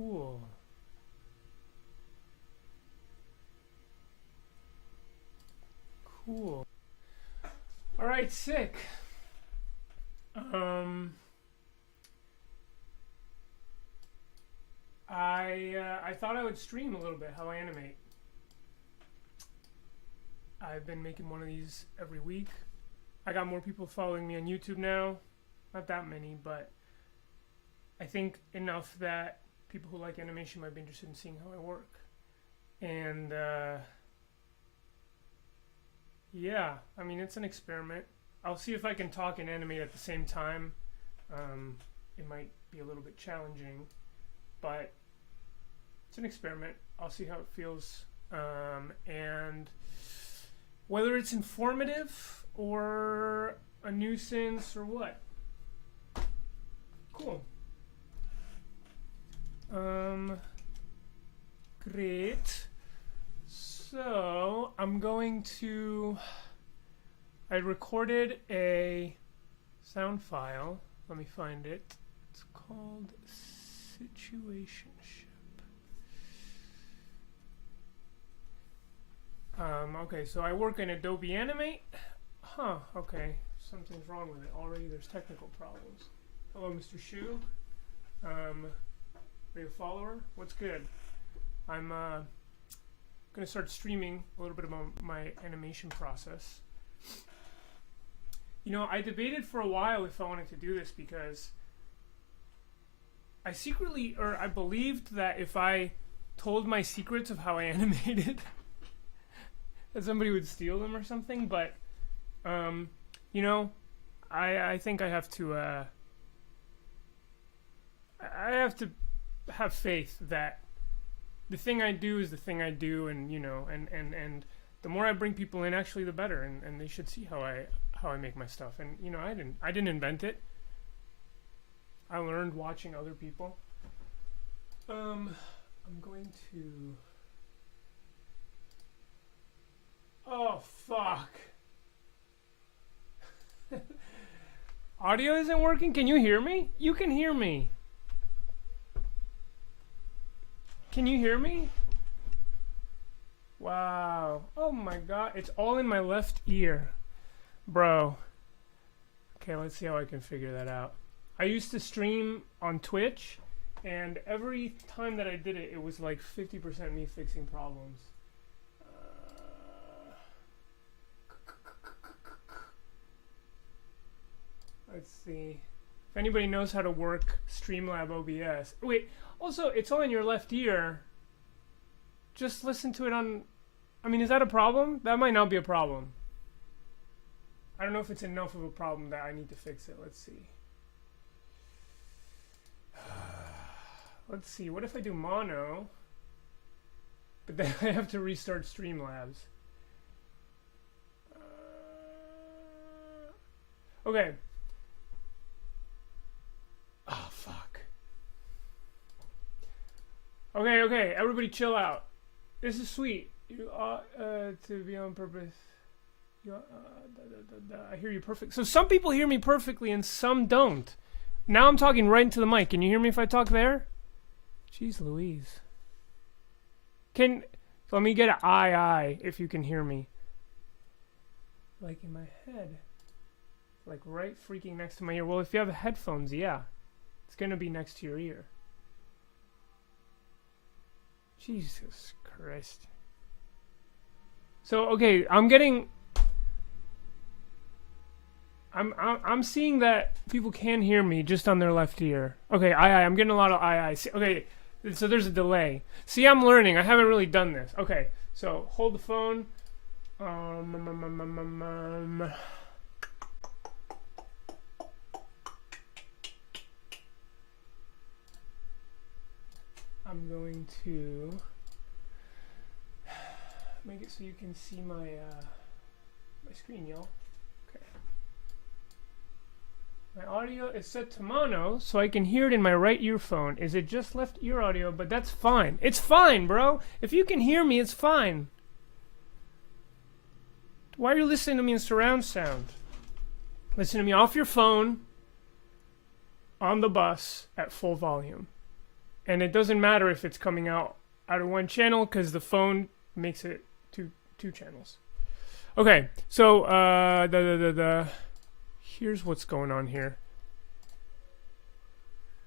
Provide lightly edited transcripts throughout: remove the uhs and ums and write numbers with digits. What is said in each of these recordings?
Cool. Cool. All right, sick. I thought I would stream a little bit how I animate. I've been making one of these every week. I got more people following me on YouTube now. Not that many, but I think enough that people who like animation might be interested in seeing how I work. And yeah, I mean, it's an experiment. I'll see if I can talk and animate at the same time. It might be a little bit challenging, but it's an experiment. I'll see how it feels. And whether it's informative or a nuisance or what. Cool. Great. So I'm going to. I recorded a sound file. Let me find it. It's called Situationship. Okay, so I work in Adobe Animate. Huh, okay. Something's wrong with it. Already there's technical problems. Hello, Mr. Shu. Are you a follower? What's good? I'm going to start streaming a little bit about my animation process. You know, I debated for a while if I wanted to do this because I believed that if I told my secrets of how I animated, that somebody would steal them or something. But, you know, I think I have to have faith that the thing I do is the thing I do, and you know, and the more I bring people in, actually, the better, and they should see how I make my stuff. And you know, I didn't invent it. I learned watching other people. I'm going to. Oh fuck! Audio isn't working. Can you hear me? You can hear me. Can you hear me? Wow. Oh my god. It's all in my left ear. Bro. Okay, let's see how I can figure that out. I used to stream on Twitch, and every time that I did it, it was like 50% me fixing problems. Let's see. If anybody knows how to work Streamlab OBS. Wait, also, it's all in your left ear. Just listen to it on... I mean, is that a problem? That might not be a problem. I don't know if it's enough of a problem that I need to fix it. Let's see. Let's see. What if I do mono? But then I have to restart Streamlabs. Okay. Oh, fuck. Okay, everybody chill out. This is sweet. You ought to be on purpose. I hear you perfect. So some people hear me perfectly and some don't. Now I'm talking right into the mic. Can you hear me if I talk there? Jeez Louise. Let me get an I if you can hear me. Like in my head. Like right freaking next to my ear. Well, if you have headphones, yeah. It's going to be next to your ear. Jesus Christ. So, okay, I'm seeing that people can hear me just on their left ear. Okay, I'm getting a lot of I. Okay, so there's a delay. See, I'm learning. I haven't really done this. Okay, so hold the phone. I'm going to make it so you can see my my screen, y'all. Okay. My audio is set to mono, so I can hear it in my right earphone. Is it just left ear audio? But that's fine. It's fine, bro. If you can hear me, it's fine. Why are you listening to me in surround sound? Listen to me off your phone, on the bus, at full volume. And it doesn't matter if it's coming out of one channel because the phone makes it two channels. Okay, so here's what's going on here.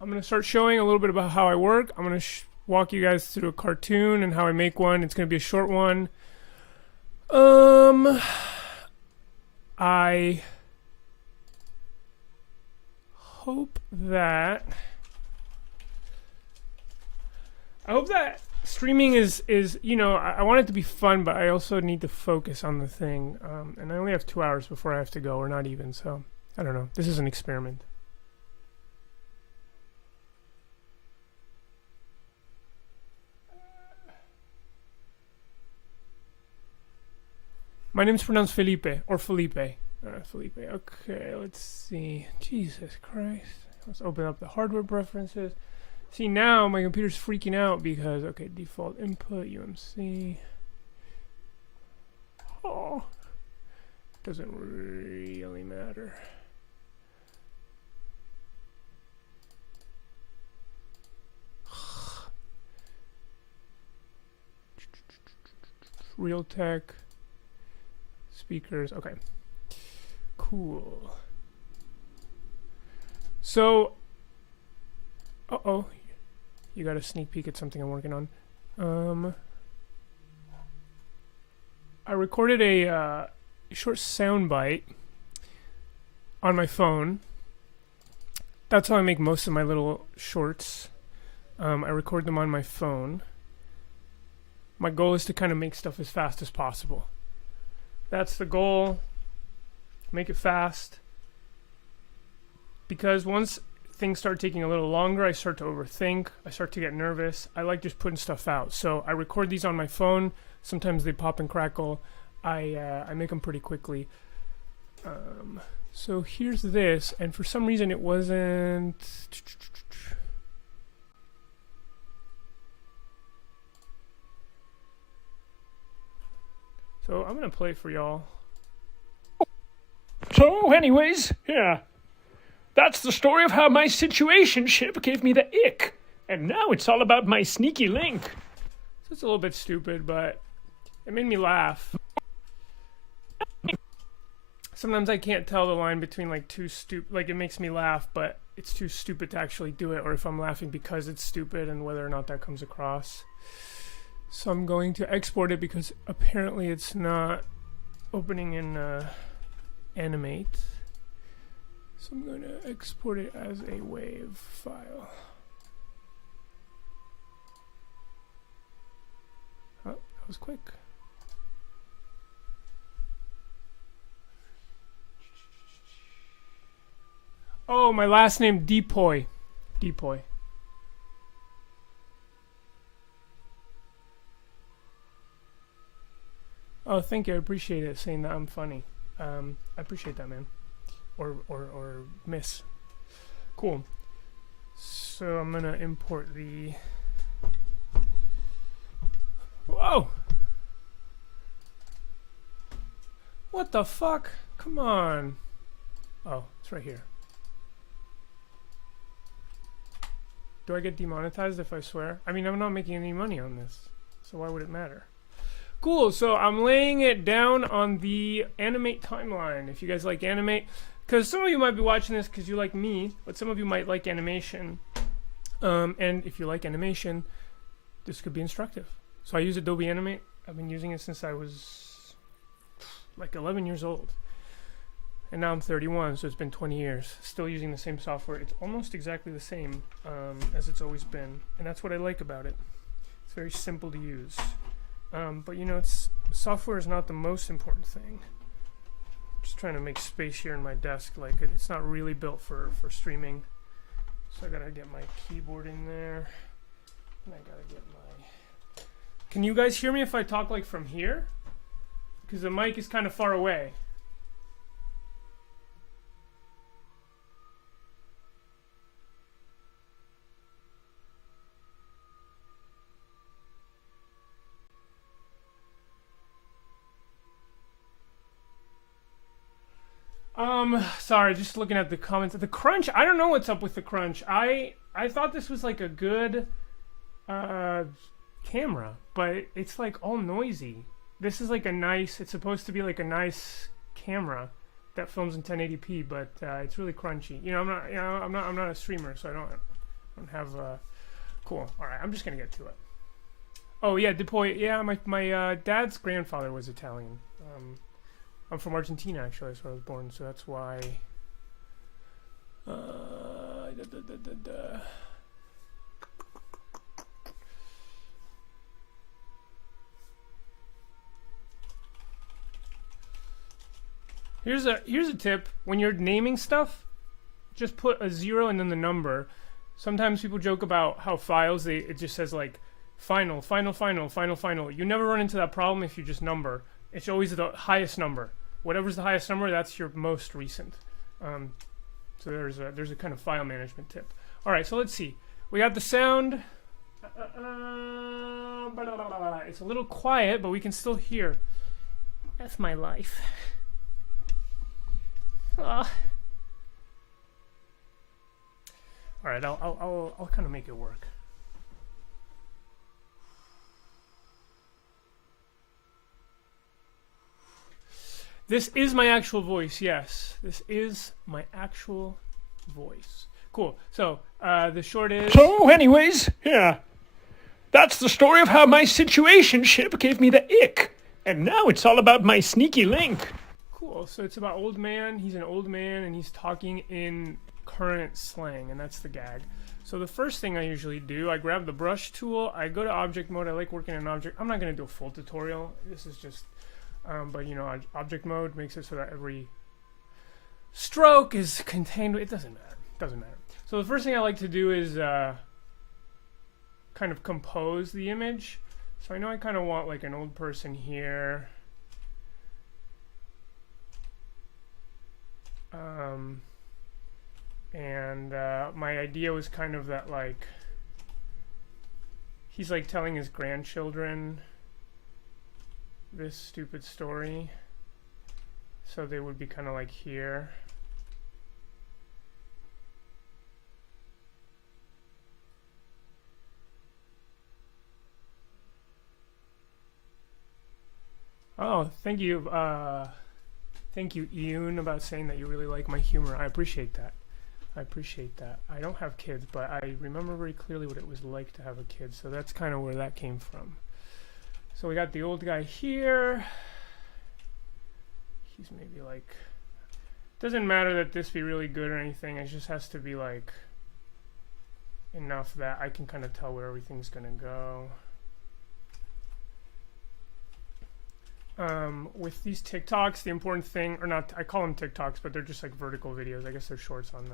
I'm going to start showing a little bit about how I work. I'm going to walk you guys through a cartoon and how I make one. It's going to be a short one. I hope that streaming is you know, I want it to be fun, but I also need to focus on the thing. And I only have 2 hours before I have to go, or not even, so I don't know. This is an experiment. My name's pronounced Felipe, or Felipe. Felipe. Okay, let's see. Jesus Christ. Let's open up the hardware preferences. See, now my computer's freaking out because, okay, default input, UMC. Oh, doesn't really matter. Realtek. Speakers. Okay. Cool. So, uh-oh. You got a sneak peek at something I'm working on. I recorded a short sound bite on my phone. That's how I make most of my little shorts. I record them on my phone. My goal is to kind of make stuff as fast as possible. That's the goal. Make it fast. Because once things start taking a little longer, I start to overthink. I start to get nervous. I like just putting stuff out. So I record these on my phone. Sometimes they pop and crackle. I make them pretty quickly. So here's this. And for some reason it wasn't... So I'm going to play for y'all. So anyways, yeah. That's the story of how my situationship gave me the ick. And now it's all about my sneaky link. So it's a little bit stupid, but it made me laugh. Sometimes I can't tell the line between like too stupid, like it makes me laugh, but it's too stupid to actually do it, or if I'm laughing because it's stupid and whether or not that comes across. So I'm going to export it because apparently it's not opening in Animate. So I'm going to export it as a WAV file. Oh, that was quick. Oh, my last name, Depoy. Depoy. Oh, thank you. I appreciate it saying that I'm funny. I appreciate that, man. Or miss. Cool. So I'm gonna import the... Whoa! What the fuck? Come on. Oh, it's right here. Do I get demonetized if I swear? I mean, I'm not making any money on this, so why would it matter? Cool, so I'm laying it down on the Animate timeline. If you guys like Animate, because some of you might be watching this because you like me, but some of you might like animation. And if you like animation, this could be instructive. So I use Adobe Animate. I've been using it since I was like 11 years old. And now I'm 31, so it's been 20 years. Still using the same software. It's almost exactly the same as it's always been. And that's what I like about it. It's very simple to use. But you know, software is not the most important thing. Just trying to make space here in my desk. Like it's not really built for streaming. So I gotta get my keyboard in there. And I gotta get my... Can you guys hear me if I talk like from here? Because the mic is kind of far away. Sorry, just looking at the comments. The crunch, I don't know what's up with the crunch. I thought this was like a good uh, camera, but it's like all noisy. This is like a nice. It's supposed to be like a nice camera that films in 1080p, but it's really crunchy. I'm not a streamer, so I don't have. Cool. All right, I'm just gonna get to it. Oh yeah, Depoy. Yeah, my dad's grandfather was Italian. I'm from Argentina actually, that's where I was born, so that's why. Here's a tip. When you're naming stuff, just put a 0 and then the number. Sometimes people joke about how files it just says like final, final, final, final, final. You never run into that problem if you just number. It's always the highest number. Whatever's the highest number, that's your most recent. So there's a kind of file management tip. All right, so let's see. We got the sound. It's a little quiet, but we can still hear. That's my life. All right, I'll kind of make it work. This is my actual voice. Yes, this is my actual voice. Cool. So the short is. So, anyways, yeah, that's the story of how my situationship gave me the ick, and now it's all about my sneaky link. Cool. So it's about old man. He's an old man, and he's talking in current slang, and that's the gag. So the first thing I usually do, I grab the brush tool. I go to object mode. I like working in object. I'm not going to do a full tutorial. This is just. But you know, object mode makes it so that every stroke is contained. It doesn't matter. It doesn't matter. So the first thing I like to do is kind of compose the image. So I know I kind of want like an old person here. And my idea was kind of that like he's like telling his grandchildren this stupid story, so they would be kind of like here. Oh, thank you, Ian, about saying that you really like my humor. I appreciate that. I appreciate that. I don't have kids, but I remember very clearly what it was like to have a kid, so that's kind of where that came from. So we got the old guy here. He's maybe like, doesn't matter that this be really good or anything. It just has to be like enough that I can kind of tell where everything's gonna go. With these TikToks, the important thing, or not, I call them TikToks, but they're just like vertical videos. I guess they're shorts on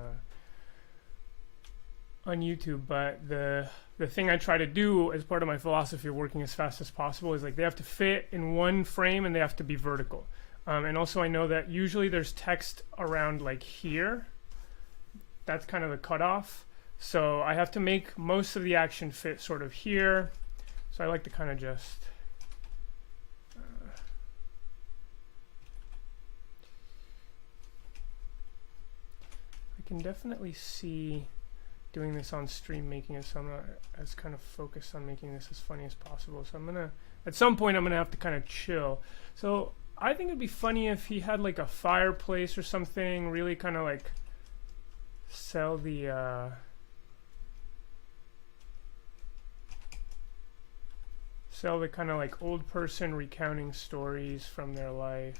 YouTube, but the thing I try to do as part of my philosophy of working as fast as possible is like they have to fit in one frame and they have to be vertical. And also I know that usually there's text around like here. That's kind of the cutoff. So I have to make most of the action fit sort of here. So I like to kind of just I can definitely see doing this on stream, making it so I'm not as kind of focused on making this as funny as possible. So I'm gonna, at some point I'm gonna have to kind of chill. So I think it'd be funny if he had like a fireplace or something, really kind of like sell the kind of like old person recounting stories from their life.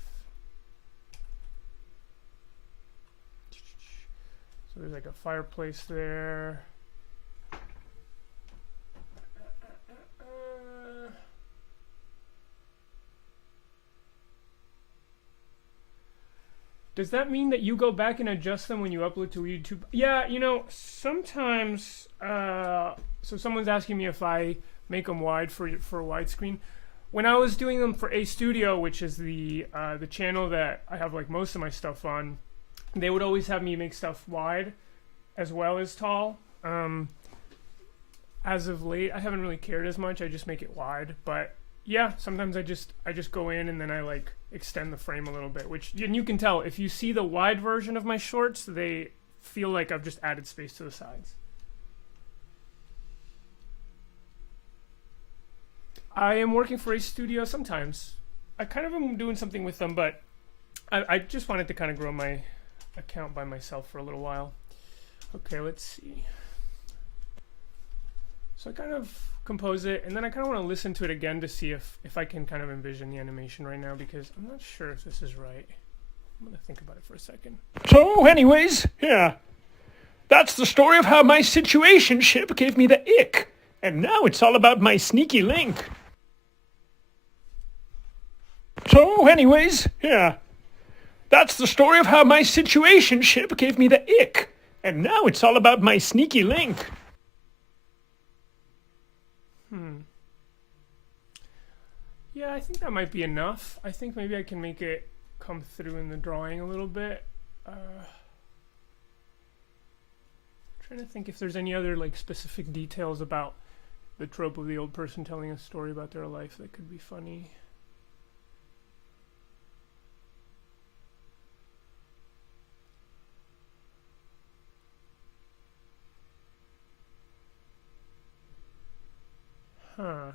So there's like a fireplace there. Does that mean that you go back and adjust them when you upload to YouTube? Yeah, you know, sometimes, so someone's asking me if I make them wide for widescreen. When I was doing them for A Studio, which is the channel that I have like most of my stuff on, they would always have me make stuff wide as well as tall. As of late, I haven't really cared as much. I just make it wide, but yeah, sometimes I just go in and then I like extend the frame a little bit, which, and you can tell if you see the wide version of my shorts, they feel like I've just added space to the sides. I am working for a studio sometimes. I kind of am doing something with them, but I just wanted to kind of grow my account by myself for a little while. Okay, let's see. So I kind of compose it, and then I kind of want to listen to it again to see if I can kind of envision the animation right now, because I'm not sure if this is right. I'm going to think about it for a second. So anyways, yeah. That's the story of how my situationship gave me the ick. And now it's all about my sneaky link. So anyways, yeah. That's the story of how my situationship gave me the ick. And now it's all about my sneaky link. Yeah, I think that might be enough. I think maybe I can make it come through in the drawing a little bit. Trying to think if there's any other like specific details about the trope of the old person telling a story about their life that could be funny. Huh.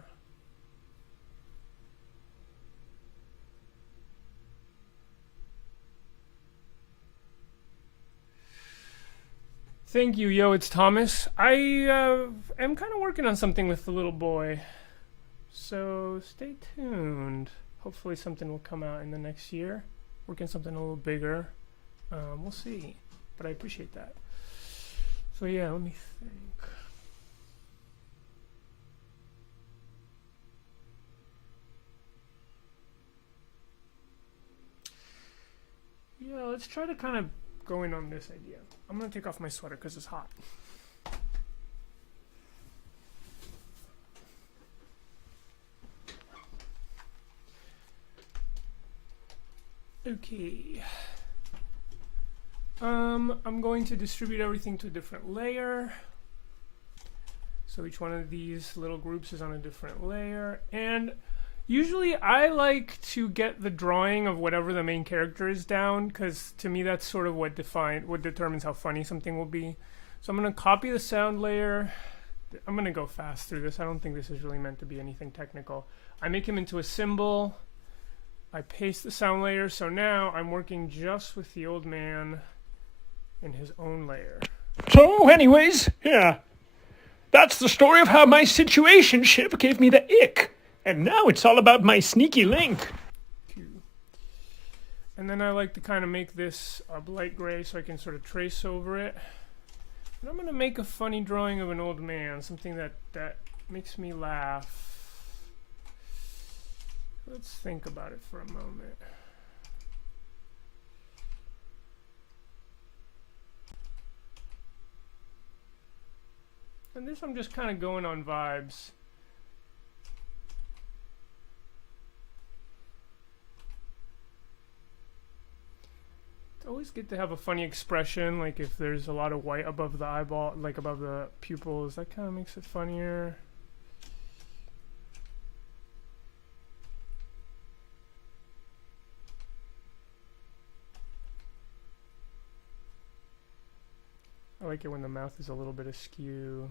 Thank you, yo, it's Thomas. I am kind of working on something with the little boy, so stay tuned. Hopefully something will come out in the next year. Working something a little bigger. We'll see, but I appreciate that. So yeah, let me think. Yeah, let's try to kind of go in on this idea. I'm gonna take off my sweater because it's hot. Okay. I'm going to distribute everything to a different layer. So each one of these little groups is on a different layer. And usually I like to get the drawing of whatever the main character is down, because to me that's sort of what determines how funny something will be. So I'm going to copy the sound layer. I'm going to go fast through this. I don't think this is really meant to be anything technical. I make him into a symbol. I paste the sound layer. So now I'm working just with the old man in his own layer. So anyways, yeah. That's the story of how my situationship gave me the ick. And now it's all about my sneaky link. And then I like to kind of make this light gray so I can sort of trace over it. And I'm going to make a funny drawing of an old man, something that makes me laugh. Let's think about it for a moment. And this I'm just kind of going on vibes. It's always good to have a funny expression, like if there's a lot of white above the eyeball, like above the pupils, that kind of makes it funnier. I like it when the mouth is a little bit askew.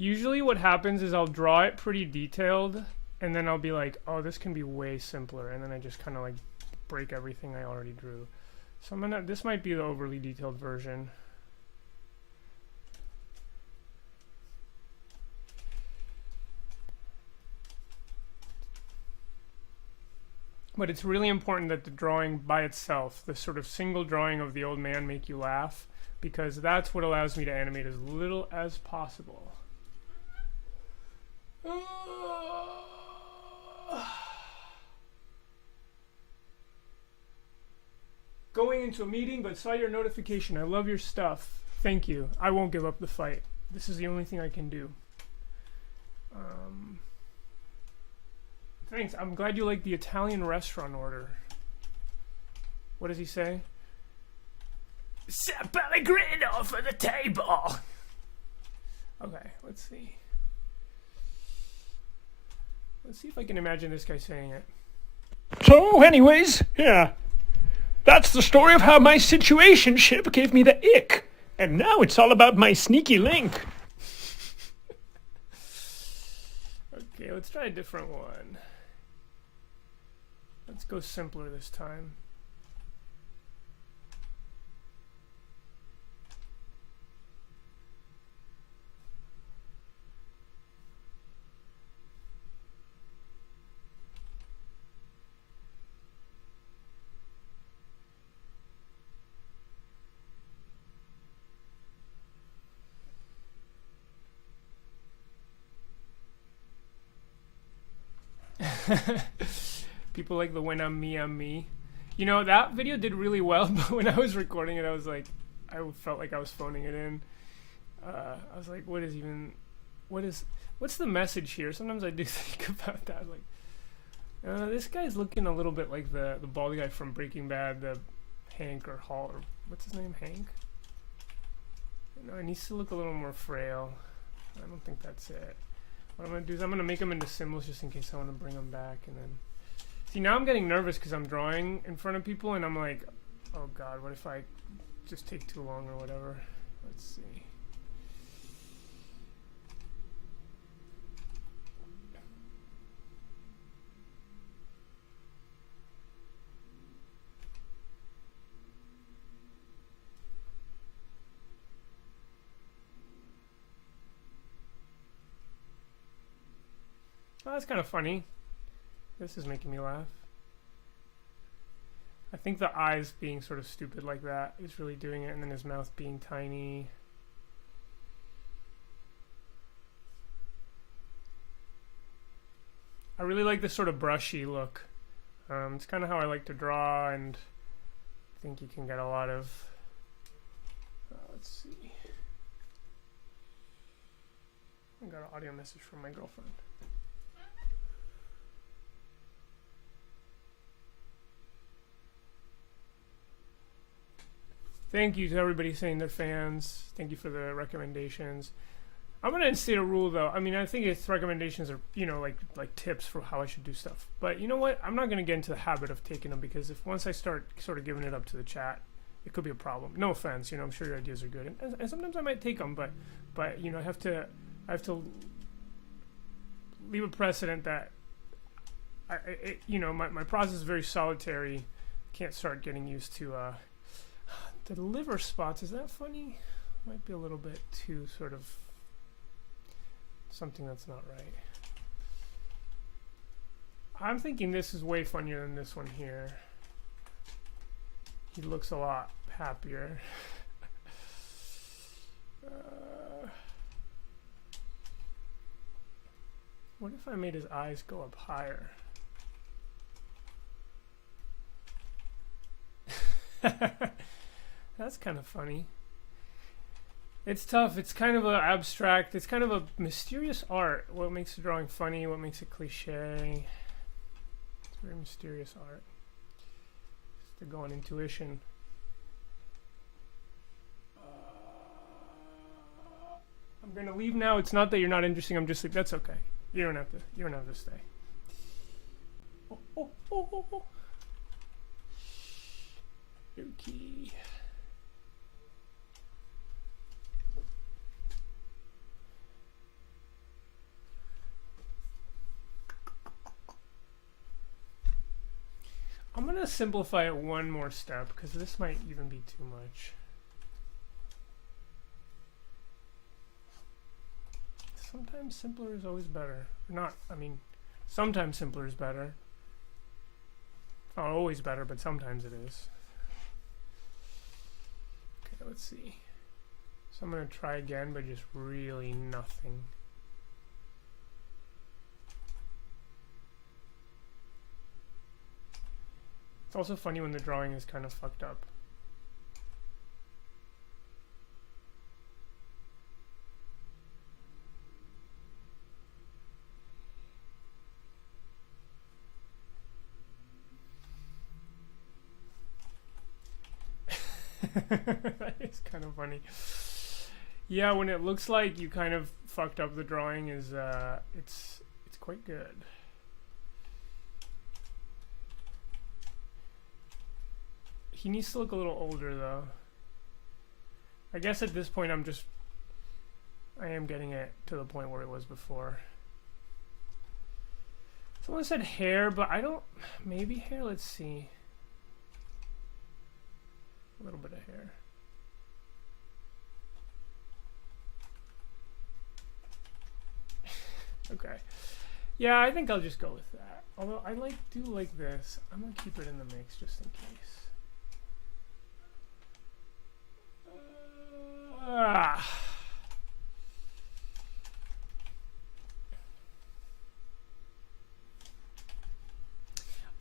Usually what happens is I'll draw it pretty detailed, and then I'll be like, oh, this can be way simpler, and then I just kind of like break everything I already drew. So this might be the overly detailed version. But it's really important that the drawing by itself, the sort of single drawing of the old man, make you laugh, because that's what allows me to animate as little as possible. Going into a meeting, but saw your notification. I love your stuff. Thank you. I won't give up the fight. This is the only thing I can do. Thanks. I'm glad you like the Italian restaurant order. What does he say? San Pellegrino for the table. Okay, let's see. Let's see if I can imagine this guy saying it. So, anyways, yeah. That's the story of how my situationship gave me the ick. And now it's all about my sneaky link. Okay, let's try a different one. Let's go simpler this time. People like the when I'm me. You know, that video did really well, but when I was recording it, I was like, I felt like I was phoning it in. I was like, what's the message here? Sometimes I do think about that. Like, this guy's looking a little bit like the bald guy from Breaking Bad, the Hank or Hall, or what's his name, Hank? No, he needs to look a little more frail. I don't think that's it. What I'm going to do is I'm going to make them into symbols just in case I want to bring them back. And then, see, now I'm getting nervous because I'm drawing in front of people and I'm like, oh God, what if I just take too long or whatever? Let's see. Oh, that's kind of funny. This is making me laugh. I think the eyes being sort of stupid like that is really doing it, and then his mouth being tiny. I really like this sort of brushy look. It's kind of how I like to draw, and I think you can get a lot of... let's see. I got an audio message from my girlfriend. Thank you to everybody saying they're fans. Thank you for the recommendations. I'm gonna instate a rule though. I mean, I think it's recommendations are, you know, like tips for how I should do stuff. But you know what? I'm not gonna get into the habit of taking them because if once I start sort of giving it up to the chat, it could be a problem. No offense, you know, I'm sure your ideas are good, and sometimes I might take them, but you know, I have to leave a precedent that you know, my process is very solitary. Can't start getting used to the liver spots. Is that funny? Might be a little bit too sort of something that's not right. I'm thinking this is way funnier than this one here. He looks a lot happier. What if I made his eyes go up higher? That's kind of funny. It's tough. It's kind of abstract. It's kind of a mysterious art. What makes the drawing funny? What makes it cliche? It's very mysterious art. Just to go on intuition. I'm gonna leave now. It's not that you're not interesting. I'm just like, that's okay. You don't have to. You don't have to stay. Oh. Okay. I'm gonna simplify it one more step because this might even be too much. Sometimes simpler is always better. Not, I mean, sometimes simpler is better. Not always better, but sometimes it is. Okay, let's see. So I'm gonna try again, but just really nothing. It's also funny when the drawing is kind of fucked up. That is kind of funny. Yeah, when it looks like you kind of fucked up the drawing, is it's quite good. He needs to look a little older though. I guess at this point I am getting it to the point where it was before. Someone said hair, but I don't, maybe hair, let's see. A little bit of hair. Okay. Yeah, I think I'll just go with that. Although I do like this. I'm gonna keep it in the mix just in case.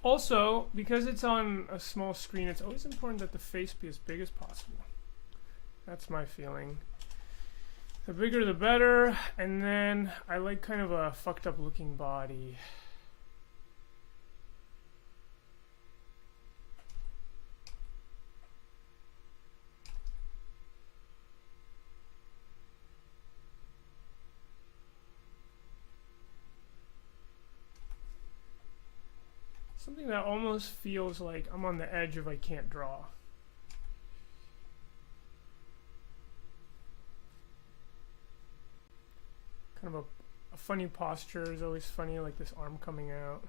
Also, because it's on a small screen, it's always important that the face be as big as possible. That's my feeling. The bigger the better, and then I like kind of a fucked up looking body. Something that almost feels like I'm on the edge if I can't draw. Kind of a funny posture is always funny, like this arm coming out.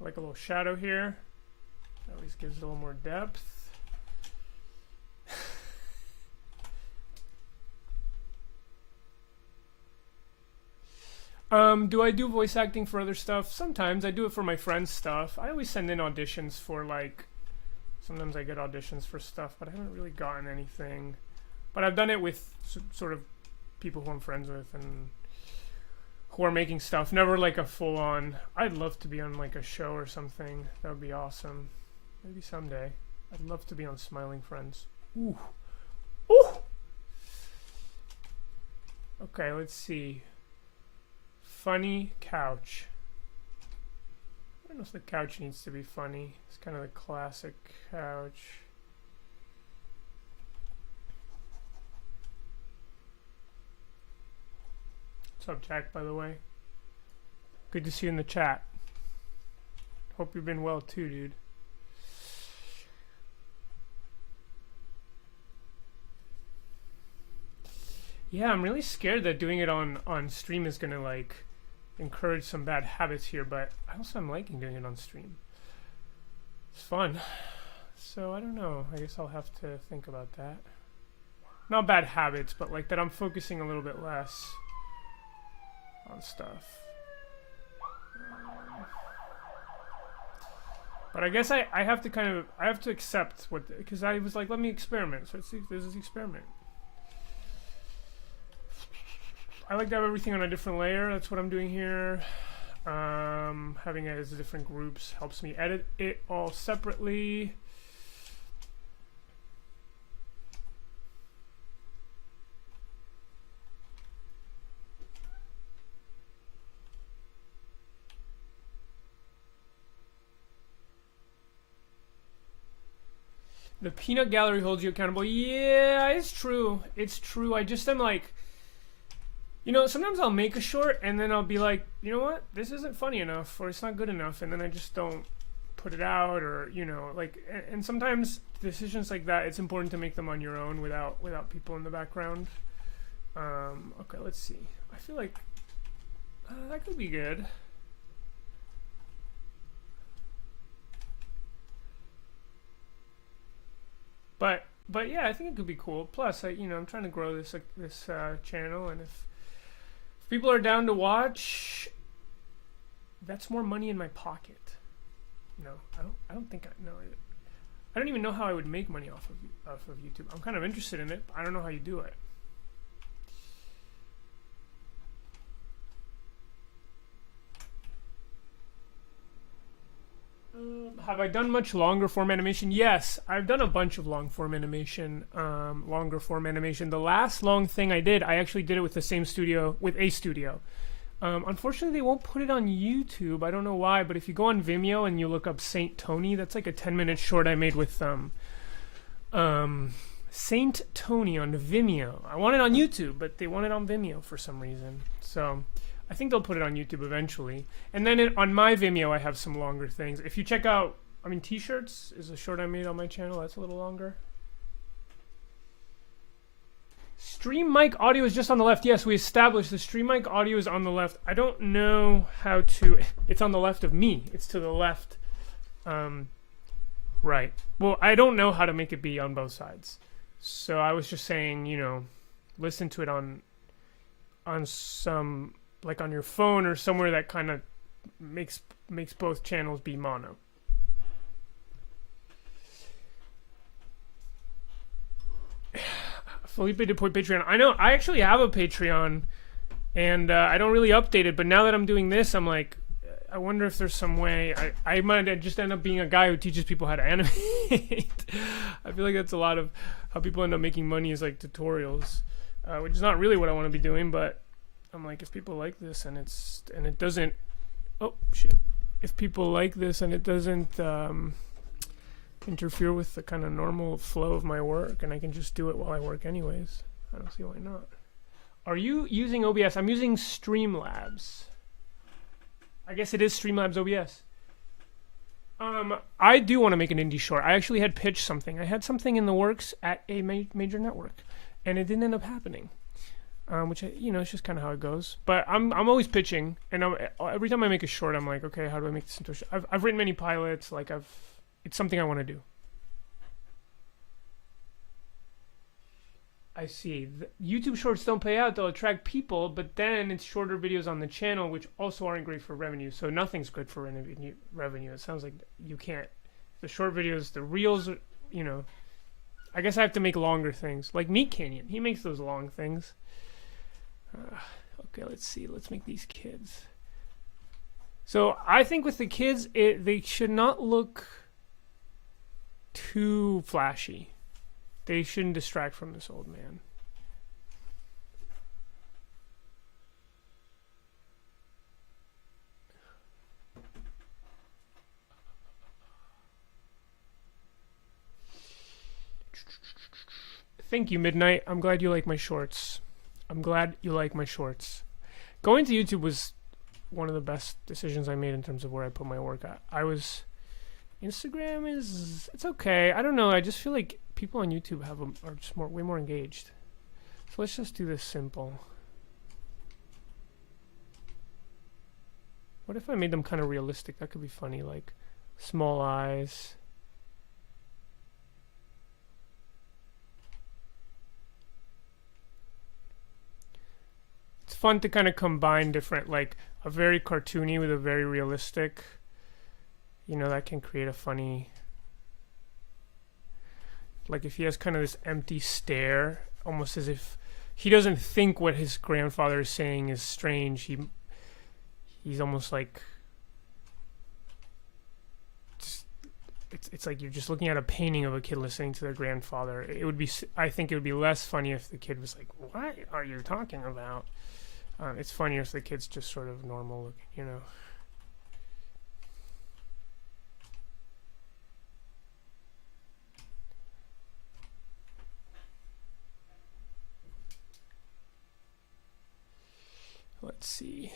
Like a little shadow here. That always gives it a little more depth. Do I do voice acting for other stuff? Sometimes. I do it for my friends' stuff. I always send in auditions for, like, sometimes I get auditions for stuff, but I haven't really gotten anything. But I've done it with sort of people who I'm friends with and who are making stuff. Never like a full-on, I'd love to be on like a show or something. That would be awesome. Maybe someday. I'd love to be on Smiling Friends. Ooh. Ooh! Okay, let's see. Funny couch. I don't know if the couch needs to be funny. It's kind of the classic couch. What's up, Jack, by the way? Good to see you in the chat. Hope you've been well too, dude. Yeah, I'm really scared that doing it on stream is gonna like encourage some bad habits here, but I also am liking doing it on stream. It's fun. So I don't know. I guess I'll have to think about that. Not bad habits, but like that I'm focusing a little bit less on stuff. But I guess I have to kind of, I have to accept what, because I was like, let me experiment. So this is the experiment. I like to have everything on a different layer. That's what I'm doing here. Having it as different groups helps me edit it all separately. The peanut gallery holds you accountable. Yeah, it's true. It's true. I just am like, you know, sometimes I'll make a short and then I'll be like, you know what? This isn't funny enough or it's not good enough. And then I just don't put it out or, you know, like, and sometimes decisions like that, it's important to make them on your own without people in the background. Okay, let's see. I feel like that could be good. But yeah, I think it could be cool. Plus, I'm trying to grow this channel, and if people are down to watch, that's more money in my pocket. No, I don't think I don't even know how I would make money off of YouTube. I'm kind of interested in it, but I don't know how you do it. Have I done much longer form animation? Yes, I've done a bunch of long form animation, longer form animation. The last long thing I did, I actually did it with the same studio, with a studio. Unfortunately, they won't put it on YouTube. I don't know why, but if you go on Vimeo and you look up Saint Tony, that's like a 10-minute short I made with Saint Tony on Vimeo. I want it on YouTube, but they want it on Vimeo for some reason. So I think they'll put it on YouTube eventually. And then on my Vimeo, I have some longer things. If you check out, I mean, T-shirts is a short I made on my channel. That's a little longer. Stream mic audio is just on the left. Yes, we established the stream mic audio is on the left. I don't know how to... It's on the left of me. It's to the left. Right. Well, I don't know how to make it be on both sides. So I was just saying, you know, listen to it on some... like on your phone or somewhere that kind of makes both channels be mono. Felipe deployed Patreon. I know, I actually have a Patreon, and I don't really update it, but now that I'm doing this, I'm like, I wonder if there's some way, I might just end up being a guy who teaches people how to animate. I feel like that's a lot of how people end up making money is like tutorials, which is not really what I want to be doing, but I'm like, if people like this and it doesn't, oh shit, if people like this and it doesn't interfere with the kind of normal flow of my work, and I can just do it while I work anyways, I don't see why not. Are you using OBS? I'm using Streamlabs. I guess it is Streamlabs OBS. I do want to make an indie short. I actually had pitched something. I had something in the works at a major network, and it didn't end up happening. Which, you know, it's just kind of how it goes. But I'm always pitching, and every time I make a short, I'm like, okay, how do I make this into a short? I've written many pilots. Like it's something I want to do. I see. YouTube shorts don't pay out; they'll attract people, but then it's shorter videos on the channel, which also aren't great for revenue. So nothing's good for revenue. It sounds like you can't. The short videos, the reels, you know. I guess I have to make longer things, like Meat Canyon. He makes those long things. Okay, let's see. Let's make these kids. So I think with the kids, they should not look too flashy. They shouldn't distract from this old man. Thank you, Midnight. I'm glad you like my shorts. I'm glad you like my shorts. Going to YouTube was one of the best decisions I made in terms of where I put my work at. Instagram it's okay. I don't know. I just feel like people on YouTube are just way more engaged. So let's just do this simple. What if I made them kind of realistic? That could be funny, like small eyes. It's fun to kind of combine different, like a very cartoony with a very realistic. You know, that can create a funny, like if he has kind of this empty stare, almost as if he doesn't think what his grandfather is saying is strange. He's almost like, it's like you're just looking at a painting of a kid listening to their grandfather. I think it would be less funny if the kid was like, what are you talking about? It's funnier if the kid's just sort of normal looking, you know. Let's see.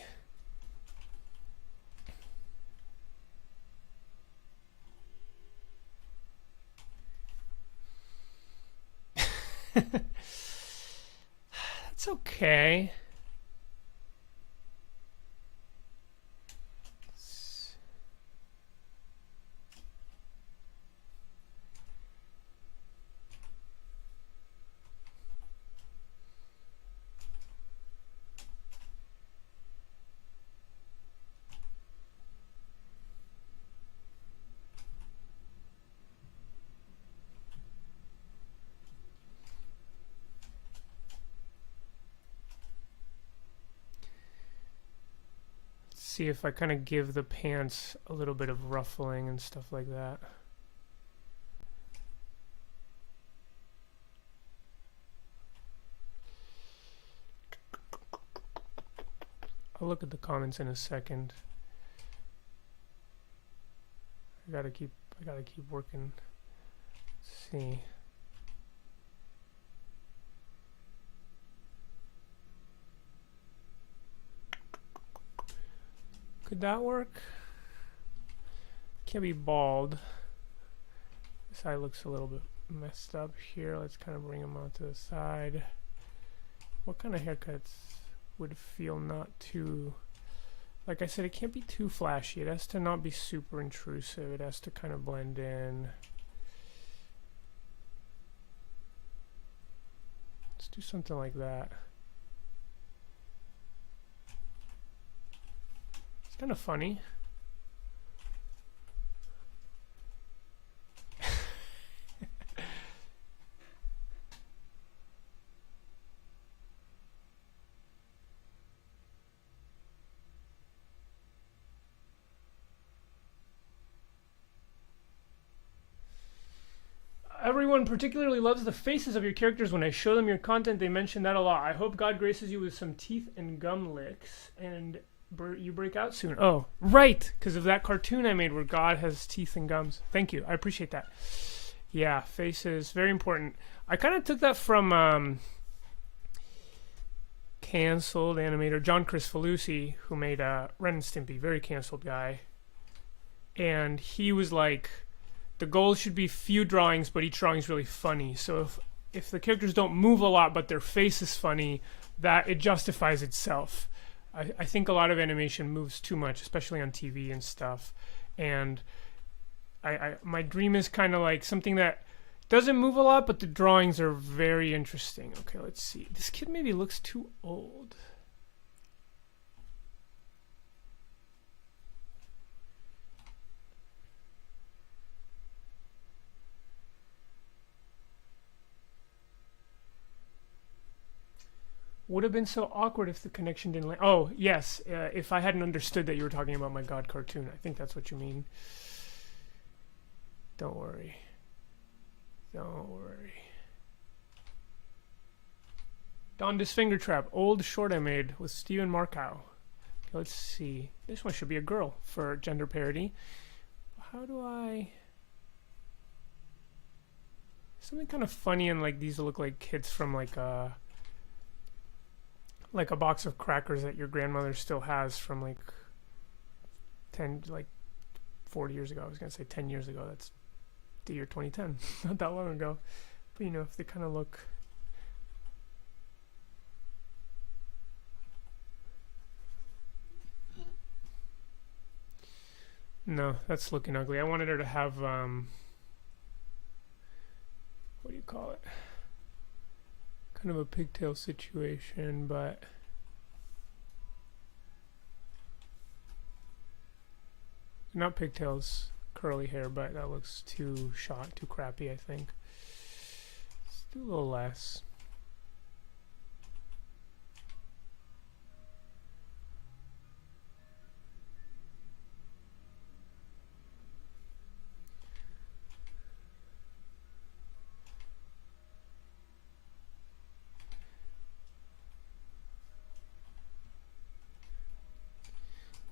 That's okay. See if I kind of give the pants a little bit of ruffling and stuff like that. I'll look at the comments in a second. I gotta keep working. Let's see. Could that work? Can't be bald. This eye looks a little bit messed up here. Let's kind of bring him out to the side. What kind of haircuts would feel not too... Like I said, it can't be too flashy. It has to not be super intrusive. It has to kind of blend in. Let's do something like that. It's kind of funny. Everyone particularly loves the faces of your characters. When I show them your content, they mention that a lot. I hope God graces you with some teeth and gum licks, and you break out soon. Oh, right, because of that cartoon I made where God has teeth and gums. Thank you. I appreciate that. Yeah, faces, very important. I kind of took that from canceled animator John Cristofalusi, who made Ren and Stimpy, very canceled guy. And he was like, the goal should be few drawings, but each drawing is really funny. So if the characters don't move a lot, but their face is funny, that it justifies itself. I think a lot of animation moves too much, especially on TV and stuff. And my dream is kind of like something that doesn't move a lot, but the drawings are very interesting. Okay, let's see. This kid maybe looks too old. Would have been so awkward if the connection didn't land. Oh, yes. If I hadn't understood that you were talking about my God cartoon. I think that's what you mean. Don't worry. Don't worry. Donda's Finger Trap. Old short I made with Steven Markow. Okay, let's see. This one should be a girl for gender parity. How do I... Something kind of funny, and like these look like kids from like a box of crackers that your grandmother still has from like 40 years ago. I was gonna say 10 years ago. That's the year 2010. Not that long ago. But you know, if they kind of look... No, that's looking ugly. I wanted her to have what do you call it? Kind of a pigtail situation, but not pigtails, curly hair, but that looks too shot, too crappy, I think. Let's do a little less.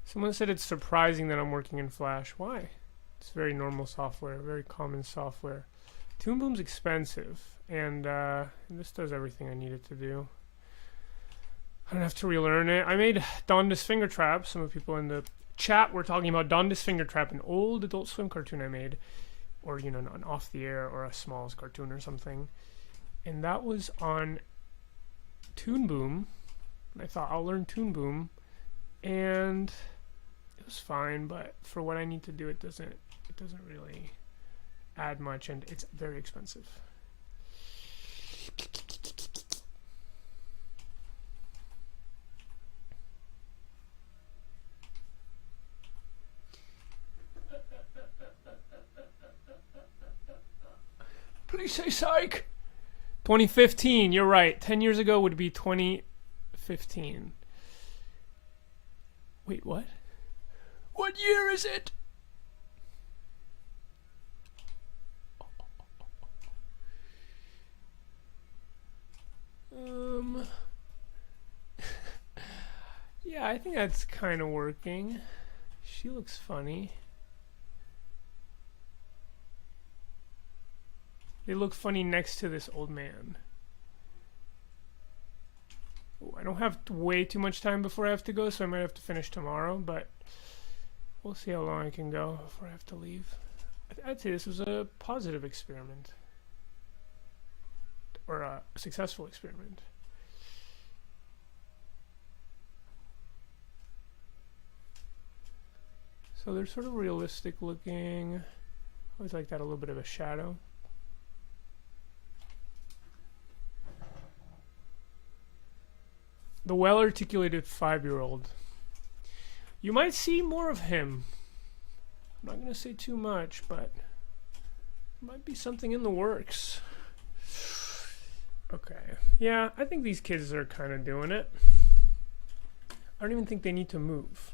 Someone said it's surprising that I'm working in Flash. Why? It's very normal software, very common software. Toon Boom's expensive, and this does everything I need it to do. I don't have to relearn it. I made Donda's Finger Trap. Some of the people in the chat were talking about Donda's Finger Trap, an old Adult Swim cartoon I made, or you know, an off the air or a Smalls cartoon or something. And that was on Toon Boom. And I thought I'll learn Toon Boom, and it was fine, but for what I need to do, it doesn't really add much, and it's very expensive. Please say psych. 2015, you're right. 10 years ago would be 2015. Wait, what? What year is it? Yeah, I think that's kind of working. She looks funny. They look funny next to this old man. Ooh, I don't have way too much time before I have to go, so I might have to finish tomorrow, but We'll see how long I can go before I have to leave. I'd say this was a positive experiment. Or a successful experiment. So they're sort of realistic looking. I always like that, a little bit of a shadow. The well-articulated 5-year-old. You might see more of him. I'm not going to say too much, but might be something in the works. Okay. Yeah, I think these kids are kind of doing it. I don't even think they need to move.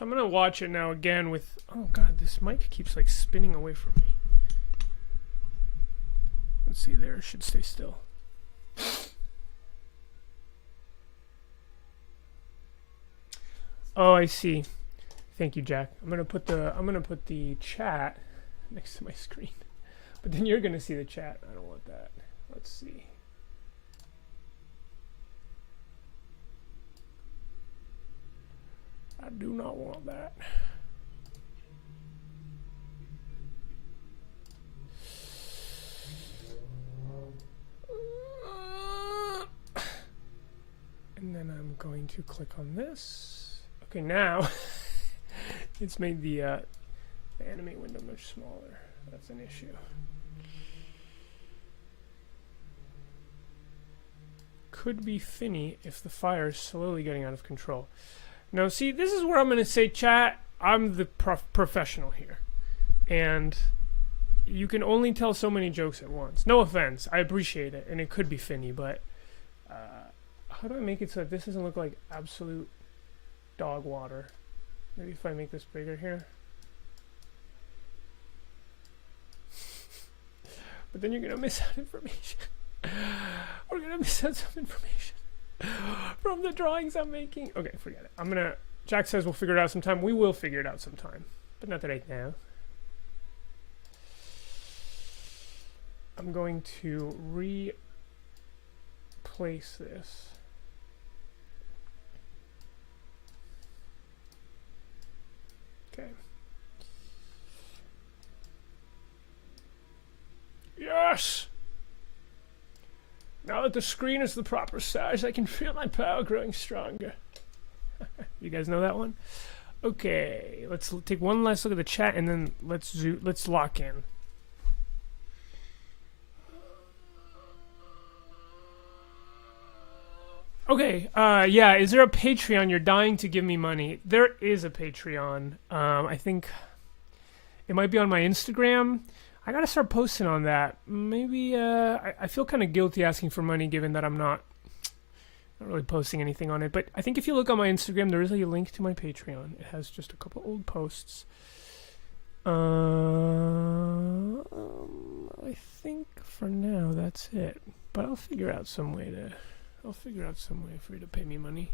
I'm gonna watch it now again with. Oh god, this mic keeps like spinning away from me. Let's see there, it should stay still. Oh, I see. Thank you, Jack. I'm gonna put the chat next to my screen. But then you're gonna see the chat. I don't want that. Let's see. I do not want that. And then I'm going to click on this. Okay, now it's made the Animate window much smaller. That's an issue. Could be finny if the fire is slowly getting out of control. Now, see, this is where I'm going to say, chat, I'm the professional here. And you can only tell so many jokes at once. No offense. I appreciate it. And it could be finny, but how do I make it so that this doesn't look like absolute dog water? Maybe if I make this bigger here. But then you're going to miss out information. We're going to miss out some information from the drawings I'm making. Okay, forget it. Jack says we'll figure it out sometime. We will figure it out sometime, but not right now. I'm going to replace this. Okay. Yes! Now that the screen is the proper size, I can feel my power growing stronger. You guys know that one? Okay, let's take one last look at the chat and then let's lock in. Okay, yeah, is there a Patreon? You're dying to give me money. There is a Patreon. I think it might be on my Instagram. I gotta start posting on that. Maybe, I feel kind of guilty asking for money given that I'm not really posting anything on it. But I think if you look on my Instagram, there is a link to my Patreon. It has just a couple old posts. I think for now that's it. But I'll figure out some way for you to pay me money.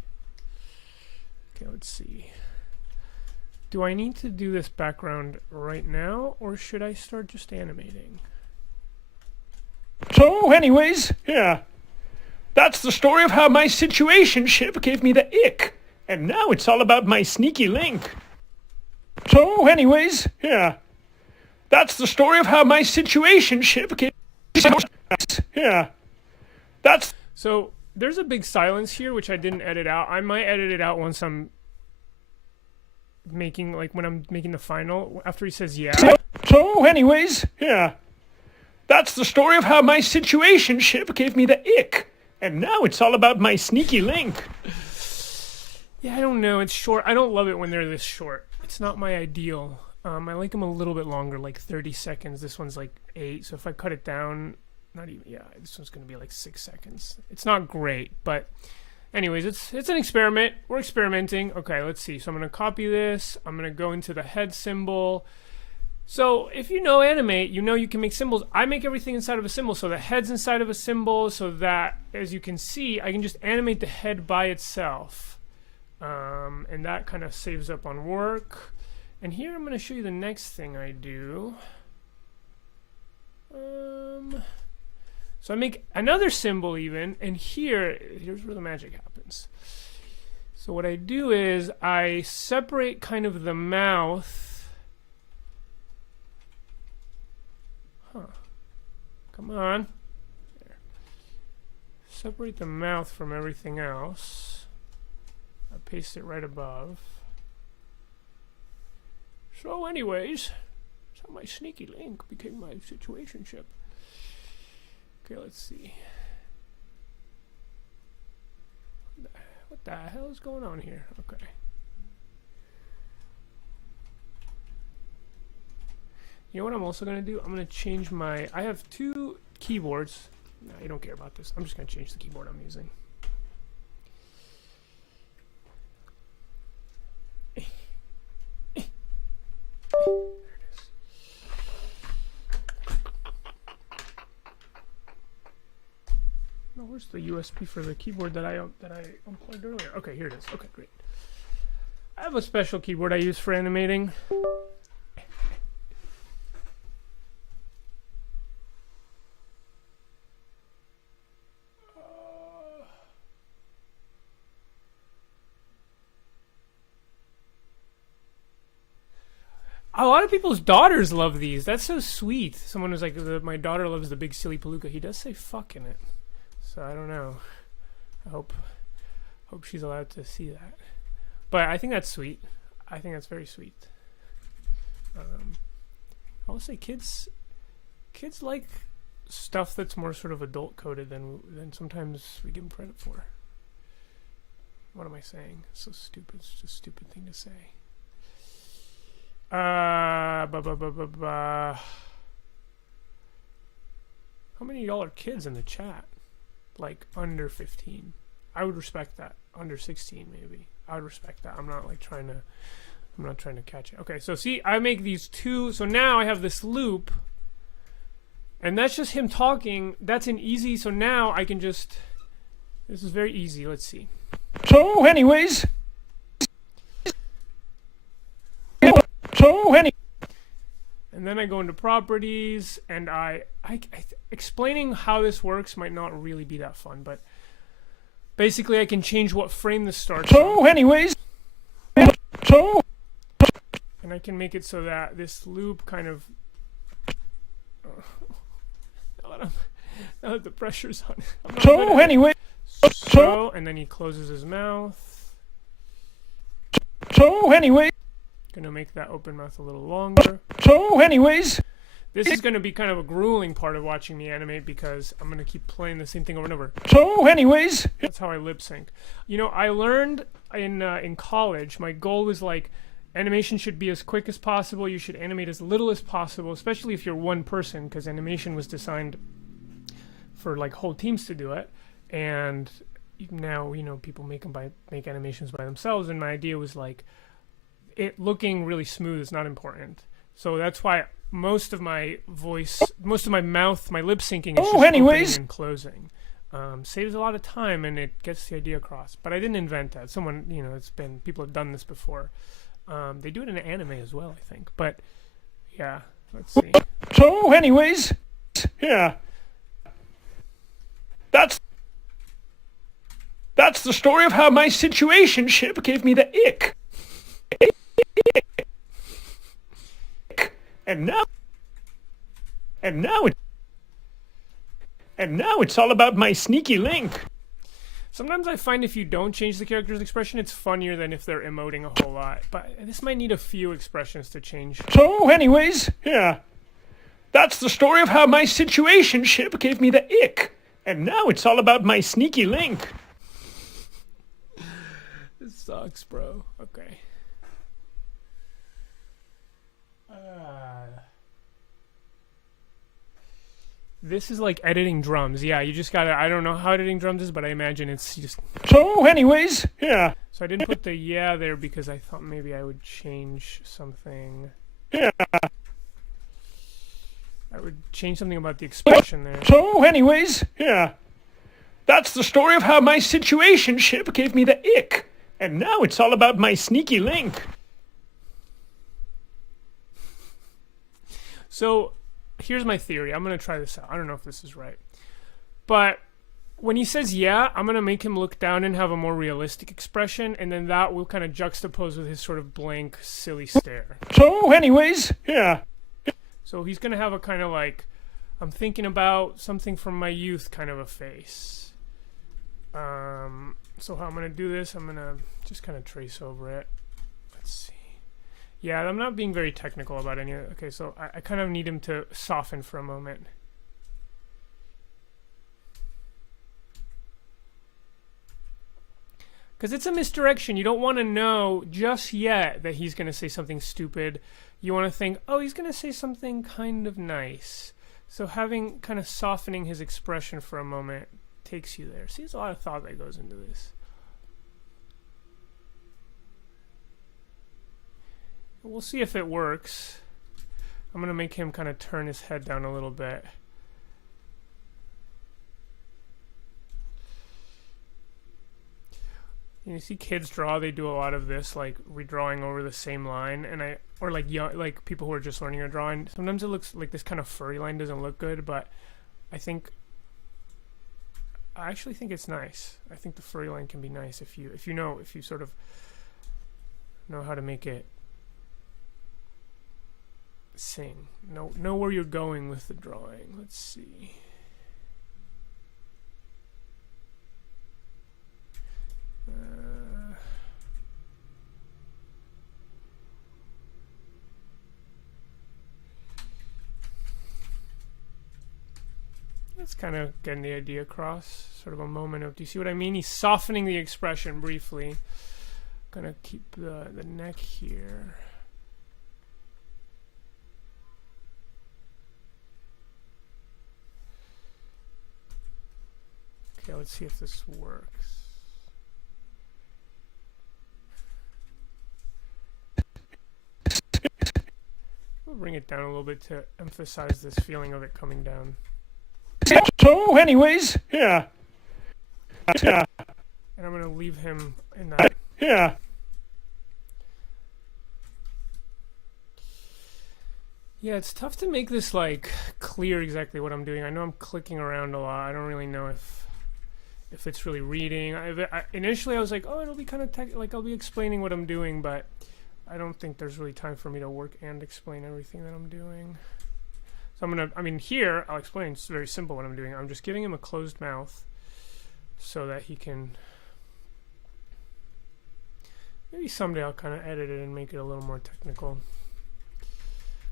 Okay, let's see. Do I need to do this background right now, or should I start just animating? So, anyways, yeah. That's the story of how my situationship gave me the ick. And now it's all about my sneaky link. So, anyways, yeah. That's the story of how my situationship gave me yeah. That's... So, there's a big silence here, which I didn't edit out. I might edit it out once I'm making, like, when I'm making the final, after he says yeah. So, anyways, yeah. That's the story of how my situationship gave me the ick. And now it's all about my sneaky link. Yeah, I don't know. It's short. I don't love it when they're this short. It's not my ideal. I like them a little bit longer, like 30 seconds. This one's like 8. So if I cut it down, not even, yeah, this one's going to be like 6 seconds. It's not great, but anyways, it's an experiment. We're experimenting. Okay, let's see. So I'm going to copy this. I'm going to go into the head symbol. So if you know Animate, you know you can make symbols. I make everything inside of a symbol. So the head's inside of a symbol so that, as you can see, I can just animate the head by itself. And that kind of saves up on work. And here I'm going to show you the next thing I do. So I make another symbol even, and here's where the magic happens. So what I do is I separate kind of the mouth. Come on. There. Separate the mouth from everything else. I paste it right above. So anyways, that's how my sneaky link became my situationship. Okay, let's see. What the hell is going on here? Okay. You know what I'm also going to do? I'm going to change my... I have two keyboards. No, you don't care about this. I'm just going to change the keyboard I'm using. No, where's the USB for the keyboard that I unplugged earlier? Okay, here it is. Okay, great. I have a special keyboard I use for animating. A lot of people's daughters love these. That's so sweet. Someone was like, my daughter loves the big silly palooka. He does say fuck in it. So I don't know. I hope she's allowed to see that. But I think that's sweet. I think that's very sweet. I will say kids like stuff that's more sort of adult coded than sometimes we give them credit for. What am I saying? It's so stupid. It's just a stupid thing to say. How many of y'all are kids in the chat? Like under 15. I would respect that. Under 16 maybe. I would respect that. I'm not trying to catch it. Okay, so see, I make these two. So now I have this loop. And that's just him talking. That's an easy. So now I can just... This is very easy. Let's see. So anyways... And then I go into properties, and explaining how this works might not really be that fun, but basically I can change what frame this starts on. And I can make it so that this loop kind of... now that the pressure's on. So, and then he closes his mouth. Gonna make that open mouth a little longer. This is gonna be kind of a grueling part of watching me animate because I'm gonna keep playing the same thing over and over. That's how I lip sync. You know, I learned in college, my goal was like, animation should be as quick as possible. You should animate as little as possible, especially if you're one person, because animation was designed for like whole teams to do it. And now, you know, people make animations by themselves, and my idea was like, it looking really smooth is not important. So that's why most of my mouth, my lip syncing is just opening and closing. Saves a lot of time and it gets the idea across. But I didn't invent that. Someone, you know, people have done this before. They do it in anime as well, I think. But yeah, let's see. So anyways, yeah. That's the story of how my situationship gave me the ick. And now it's all about my sneaky link. Sometimes I find if you don't change the character's expression, it's funnier than if they're emoting a whole lot. But this might need a few expressions to change. So anyways, yeah. That's the story of how my situationship gave me the ick. And now it's all about my sneaky link. This sucks, bro. Okay. This is like editing drums. Yeah, you just gotta... I don't know how editing drums is, but I imagine it's just... So anyways, yeah. So I didn't put the yeah there because I thought maybe I would change something. Yeah. I would change something about the expression there. So anyways, yeah. That's the story of how my situationship gave me the ick. And now it's all about my sneaky link. So here's my theory. I'm gonna try this out. I don't know if this is right, but when he says yeah, I'm gonna make him look down and have a more realistic expression, and then that will kind of juxtapose with his sort of blank, silly stare. So, anyways, yeah. So he's gonna have a kind of like, I'm thinking about something from my youth kind of a face. So how I'm gonna do this, I'm gonna just kind of trace over it. Let's see. Yeah, I'm not being very technical about any of it. Okay, so I kind of need him to soften for a moment. Because it's a misdirection. You don't want to know just yet that he's going to say something stupid. You want to think, oh, he's going to say something kind of nice. So having kind of softening his expression for a moment takes you there. See, there's a lot of thought that goes into this. We'll see if it works. I'm going to make him kind of turn his head down a little bit. You see kids draw, they do a lot of this, like redrawing over the same line, or like young, like people who are just learning to draw, and sometimes it looks like this kind of furry line doesn't look good, but I actually think it's nice. I think the furry line can be nice if you sort of know how to make it sing. Know where you're going with the drawing. Let's see. That's kind of getting the idea across. Sort of a moment of, do you see what I mean? He's softening the expression briefly. Gonna keep the neck here. Okay, let's see if this works. We'll bring it down a little bit to emphasize this feeling of it coming down. So, anyways, yeah. Yeah. And I'm going to leave him in that. Yeah. Yeah, it's tough to make this, like, clear exactly what I'm doing. I know I'm clicking around a lot. I don't really know if it's really reading. Initially, I was like, oh, it'll be kind of like I'll be explaining what I'm doing, but I don't think there's really time for me to work and explain everything that I'm doing. So here, I'll explain. It's very simple what I'm doing. I'm just giving him a closed mouth so that he can... Maybe someday I'll kind of edit it and make it a little more technical.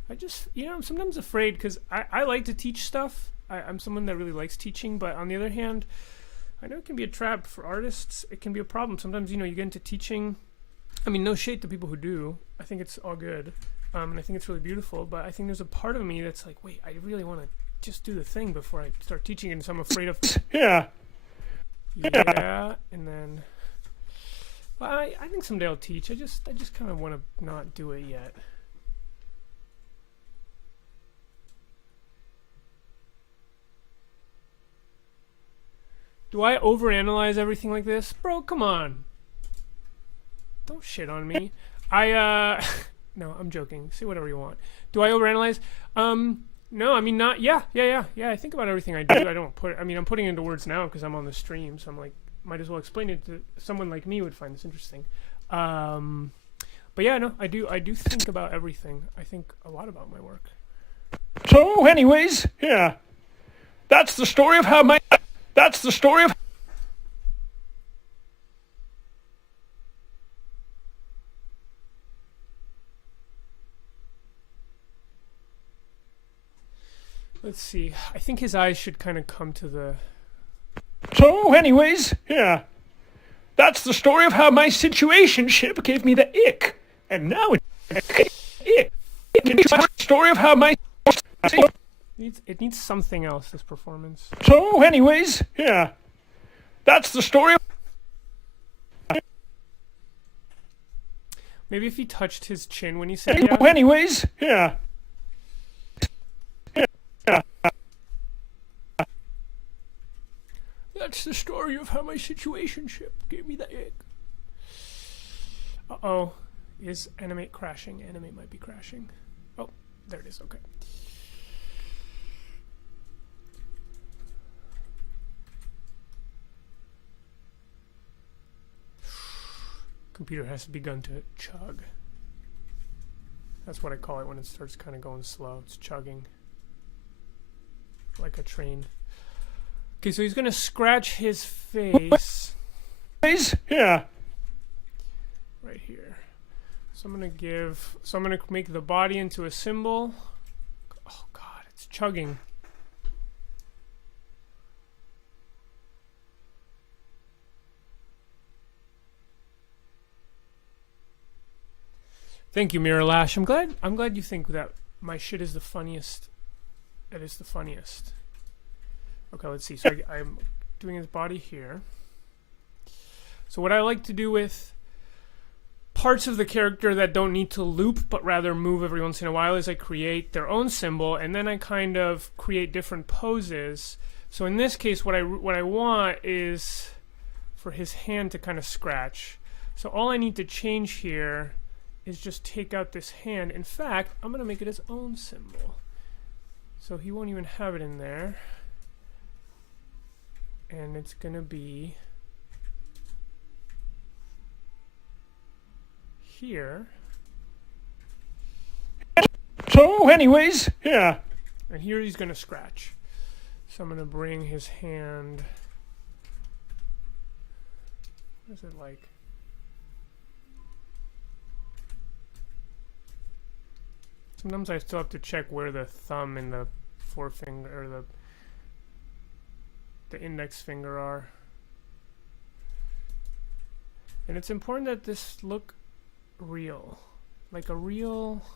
I'm sometimes afraid because I like to teach stuff. I'm someone that really likes teaching, but on the other hand, I know it can be a trap for artists. It can be a problem. Sometimes, you get into teaching. I mean, no shade to people who do. I think it's all good. And I think it's really beautiful, but I think there's a part of me that's like, wait, I really want to just do the thing before I start teaching, and so I'm afraid of... Yeah. Yeah, and then... But I think someday I'll teach. I just kind of want to not do it yet. Do I overanalyze everything like this? Bro, come on. Don't shit on me. No, I'm joking. Say whatever you want. Do I overanalyze? No, I mean, not... Yeah, I think about everything I do. I don't put... I mean, I'm putting it into words now because I'm on the stream, so I'm like, might as well explain it to someone like me would find this interesting. But yeah, no, I do think about everything. I think a lot about my work. So, anyways, yeah. That's the story of how my... That's the story of... Let's see. I think his eyes should kind of come to the... So, anyways, yeah. That's the story of how my situationship gave me the ick. And now it's... It's the story of how my... It needs something else, this performance. So, anyways, yeah. That's the story of... Maybe if he touched his chin when he said yeah. Anyways, yeah. That's the story of how my situationship gave me the ick. Uh-oh. Is Animate crashing? Animate might be crashing. Oh, there it is. Okay. Computer has begun to chug. That's what I call it when it starts kind of going slow. It's chugging. Like a train. Okay, so he's gonna scratch his face. Yeah. Right here. So I'm gonna make the body into a symbol. Oh god, it's chugging. Thank you, Mirror Lash. I'm glad you think that my shit is the funniest. It is the funniest. Okay, let's see. So I'm doing his body here. So what I like to do with parts of the character that don't need to loop but rather move every once in a while is I create their own symbol, and then I kind of create different poses. So in this case, what I want is for his hand to kind of scratch. So all I need to change here is just take out this hand. In fact, I'm going to make it his own symbol. So he won't even have it in there. And it's going to be here. So anyways, yeah. And here he's going to scratch. So I'm going to bring his hand. What is it like? Sometimes I still have to check where the thumb and the forefinger or the index finger are. And it's important that this look real. Like a real...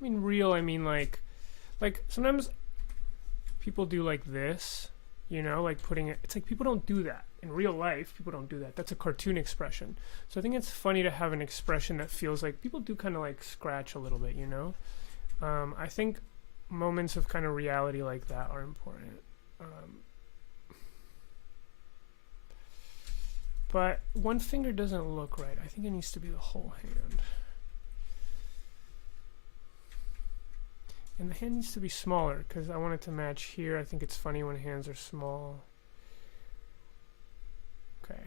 I mean real, I mean like sometimes people do like this. You know, like putting it, it's like people don't do that. In real life, people don't do that. That's a cartoon expression. So I think it's funny to have an expression that feels like people do kind of like scratch a little bit, you know? I think moments of kind of reality like that are important. But one finger doesn't look right. I think it needs to be the whole hand. And the hand needs to be smaller because I want it to match here. I think it's funny when hands are small. Okay.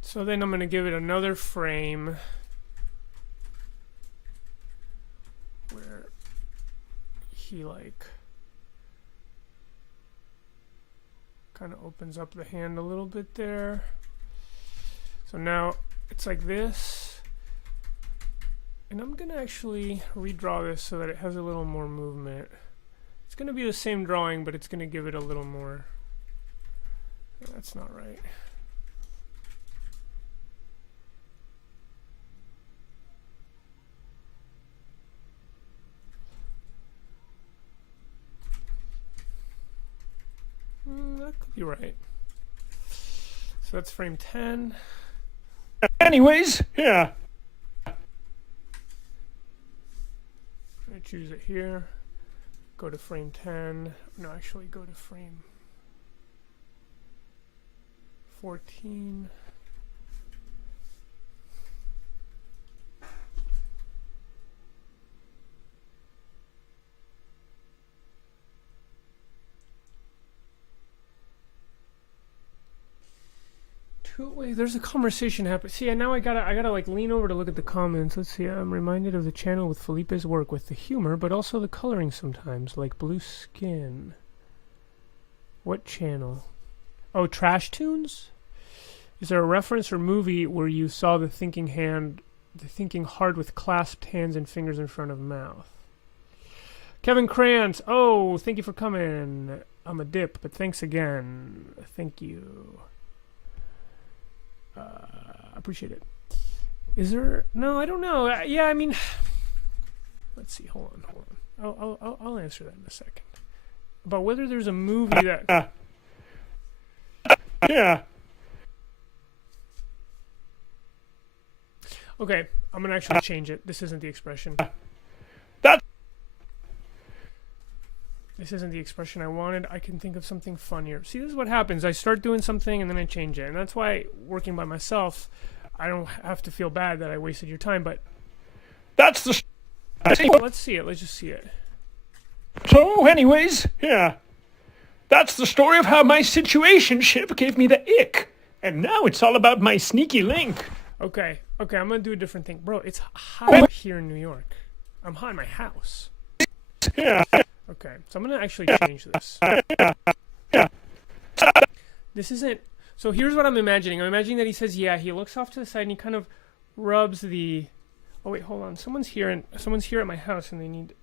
So then I'm going to give it another frame where he like kind of opens up the hand a little bit there. So now it's like this. And I'm going to actually redraw this so that it has a little more movement. It's going to be the same drawing, but it's going to give it a little more. That's not right. That could be right. So that's frame 10. Anyways, yeah. Choose it here, go to frame 10, no actually go to frame 14. Wait, there's a conversation happening. See, now I gotta like lean over to look at the comments. Let's see. I'm reminded of the channel with Felipe's work with the humor, but also the coloring sometimes, like Blue Skin. What channel? Oh, Trash Tunes? Is there a reference or movie where you saw the thinking hard with clasped hands and fingers in front of mouth? Kevin Krantz. Oh, thank you for coming. I'm a dip, but thanks again. Thank you. Appreciate it. Is there? No, I don't know. Yeah, I mean, let's see. Hold on. I'll answer that in a second. About whether there's a movie that. Yeah. Okay, I'm gonna actually change it. This isn't the expression. This isn't the expression I wanted. I can think of something funnier. See, this is what happens. I start doing something and then I change it. And that's why working by myself, I don't have to feel bad that I wasted your time. But that's the Let's see it. Let's just see it. So, anyways, yeah. That's the story of how my situationship gave me the ick. And now it's all about my sneaky link. Okay, I'm gonna do a different thing. Bro, it's hot here in New York. I'm hot in my house. Yeah. Okay, so I'm gonna actually change this. Yeah. This isn't... So here's what I'm imagining. I'm imagining that he says, yeah, he looks off to the side and he kind of rubs the... Oh, wait, hold on. Someone's here at my house and they need...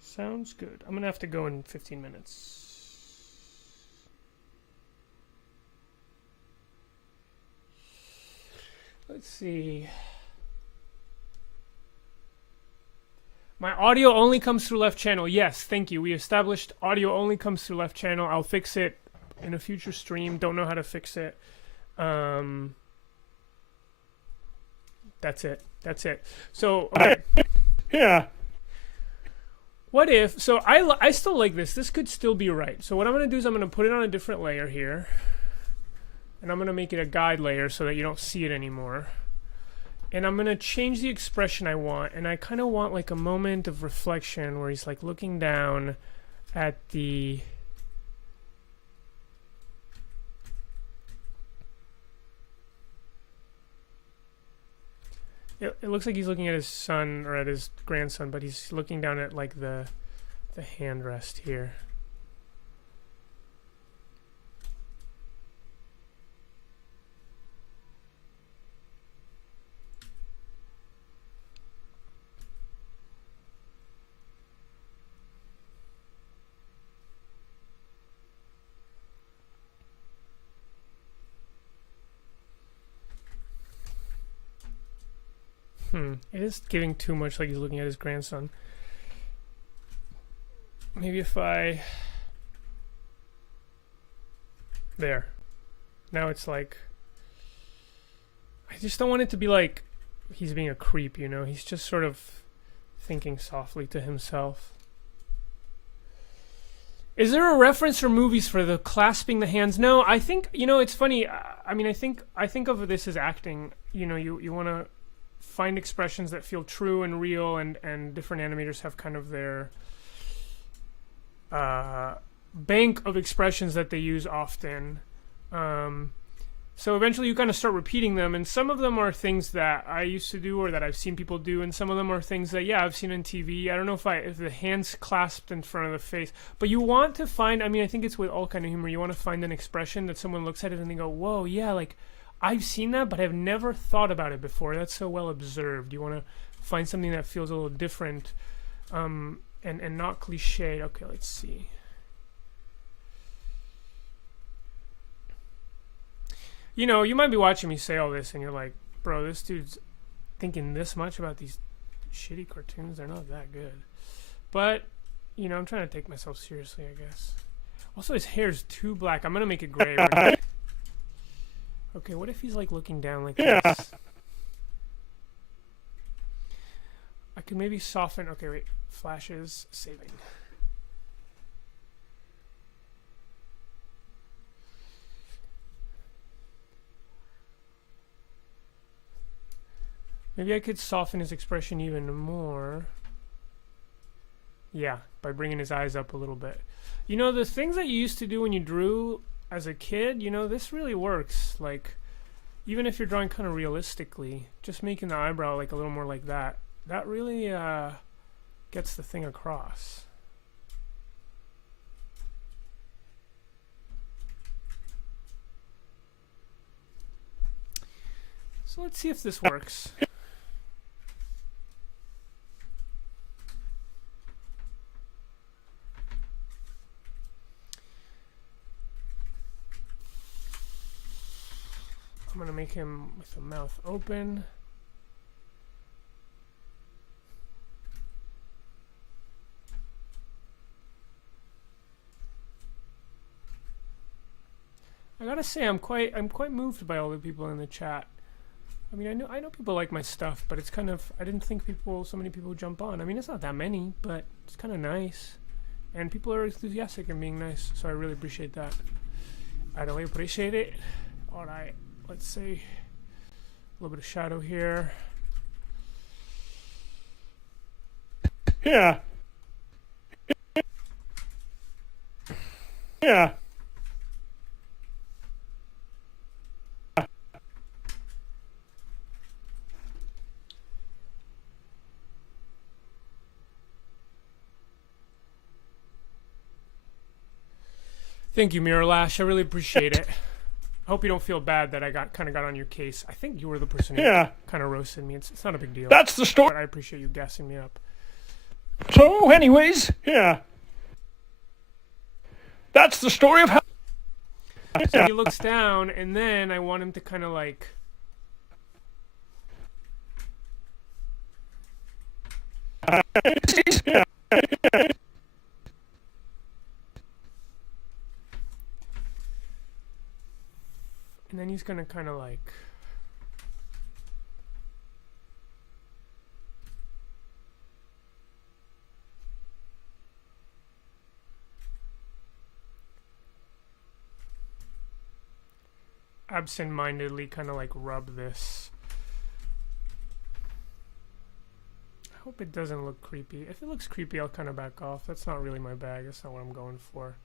Sounds good. I'm gonna have to go in 15 minutes. Let's see. My audio only comes through left channel. Yes, thank you. We established audio only comes through left channel. I'll fix it in a future stream. Don't know how to fix it. That's it. So, okay. Yeah. What if... So, I still like this. This could still be right. So, what I'm going to do is I'm going to put it on a different layer here. And I'm going to make it a guide layer so that you don't see it anymore. And I'm going to change the expression I want. And I kind of want like a moment of reflection where he's like looking down at the... It looks like he's looking at his son or at his grandson, but he's looking down at like the hand rest here. It is giving too much like he's looking at his grandson. Maybe if I... There. Now it's like... I just don't want it to be like he's being a creep, you know? He's just sort of thinking softly to himself. Is there a reference for movies for the clasping the hands? No, I think, you know, it's funny. I mean, I think of this as acting. You know, you want to find expressions that feel true and real, and different animators have kind of their bank of expressions that they use often. So eventually you kind of start repeating them, and some of them are things that I used to do or that I've seen people do, and some of them are things that, yeah, I've seen on TV. I don't know if the hands clasped in front of the face, but you want to find, I mean, I think it's with all kind of humor, you want to find an expression that someone looks at it and they go, whoa, yeah, like, I've seen that, but I've never thought about it before. That's so well observed. You want to find something that feels a little different, and not cliched. Okay, let's see. You know, you might be watching me say all this and you're like, bro, this dude's thinking this much about these shitty cartoons. They're not that good. But, you know, I'm trying to take myself seriously, I guess. Also, his hair's too black. I'm going to make it gray. Okay, what if he's like looking down like this? I could maybe soften. Okay, wait. Flashes. Saving. Maybe I could soften his expression even more. Yeah, by bringing his eyes up a little bit. You know, the things that you used to do when you drew as a kid, you know, this really works. Like, even if you're drawing kind of realistically, just making the eyebrow like a little more like that, that really gets the thing across. So let's see if this works. I'm going to make him with the mouth open. I gotta say, I'm quite moved by all the people in the chat. I mean, I know people like my stuff, but it's kind of, I didn't think so many people would jump on. I mean, it's not that many, but it's kind of nice, and people are enthusiastic and being nice, so I really appreciate that. I really appreciate it. All right. Let's see, a little bit of shadow here. Yeah. Yeah. Thank you, Miralash. I really appreciate it. I hope you don't feel bad that I kind of got on your case. I think you were the person who Yeah. kind of roasted me. It's not a big deal. That's the story. But I appreciate you gassing me up. So, anyways, yeah. That's the story of how. So he looks down, and then I want him to kind of like. Yeah. And then he's gonna kind of like. Absent-mindedly kind of like rub this. I hope it doesn't look creepy. If it looks creepy, I'll kind of back off. That's not really my bag. That's not what I'm going for.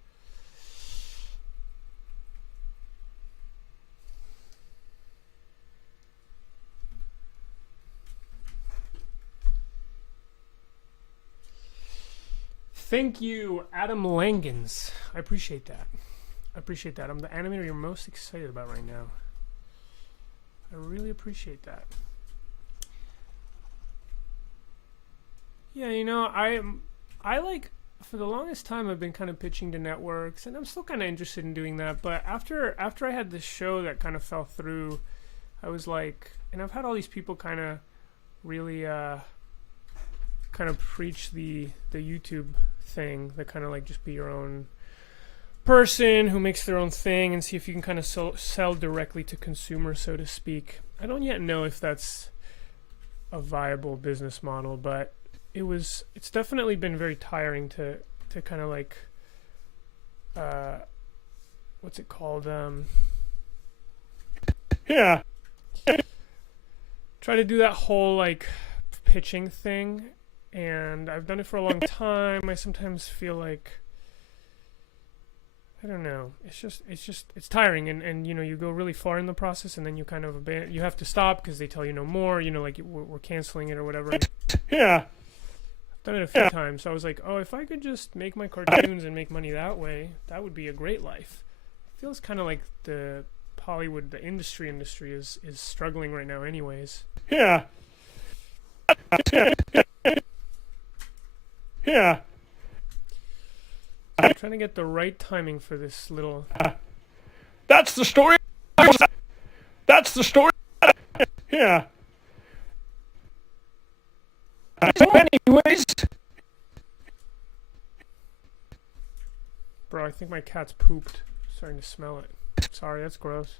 Thank you, Adam Langens. I appreciate that. I appreciate that. I'm the animator you're most excited about right now. I really appreciate that. Yeah, you know, I like, for the longest time I've been kind of pitching to networks, and I'm still kind of interested in doing that, but after I had this show that kind of fell through, I was like, and I've had all these people kind of really kind of preach the YouTube thing, that kind of like just be your own person who makes their own thing and see if you can kind of sell directly to consumers, so to speak. I don't yet know if that's a viable business model, but it's definitely been very tiring to kind of like what's it called, Yeah. try to do that whole like pitching thing, and I've done it for a long time. I sometimes feel like, I don't know, it's tiring, and you know, you go really far in the process and then you kind of you have to stop because they tell you no more, you know, like we're canceling it or whatever. Yeah. I've done it a few times, so I was like, oh, if I could just make my cartoons and make money that way, that would be a great life. It feels kind of like the Hollywood, the industry is struggling right now anyways. Yeah. Yeah. I'm trying to get the right timing for this little. That's the story. That's the story. Yeah. So, anyways. Bro, I think my cat's pooped. Starting to smell it. Sorry, that's gross.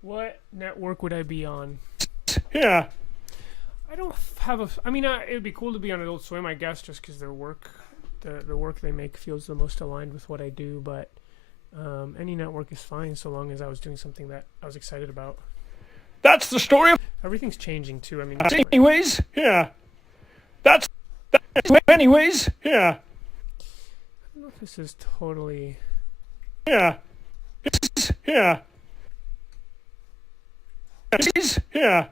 What network would I be on? Yeah. I don't have a. I mean, it would be cool to be on Adult Swim, I guess, just because their work, the work they make feels the most aligned with what I do. But any network is fine so long as I was doing something that I was excited about. That's the story. Everything's changing too. I mean, anyways, yeah. That's anyways, yeah. I don't know if this is totally. Yeah. Yeah. Yeah.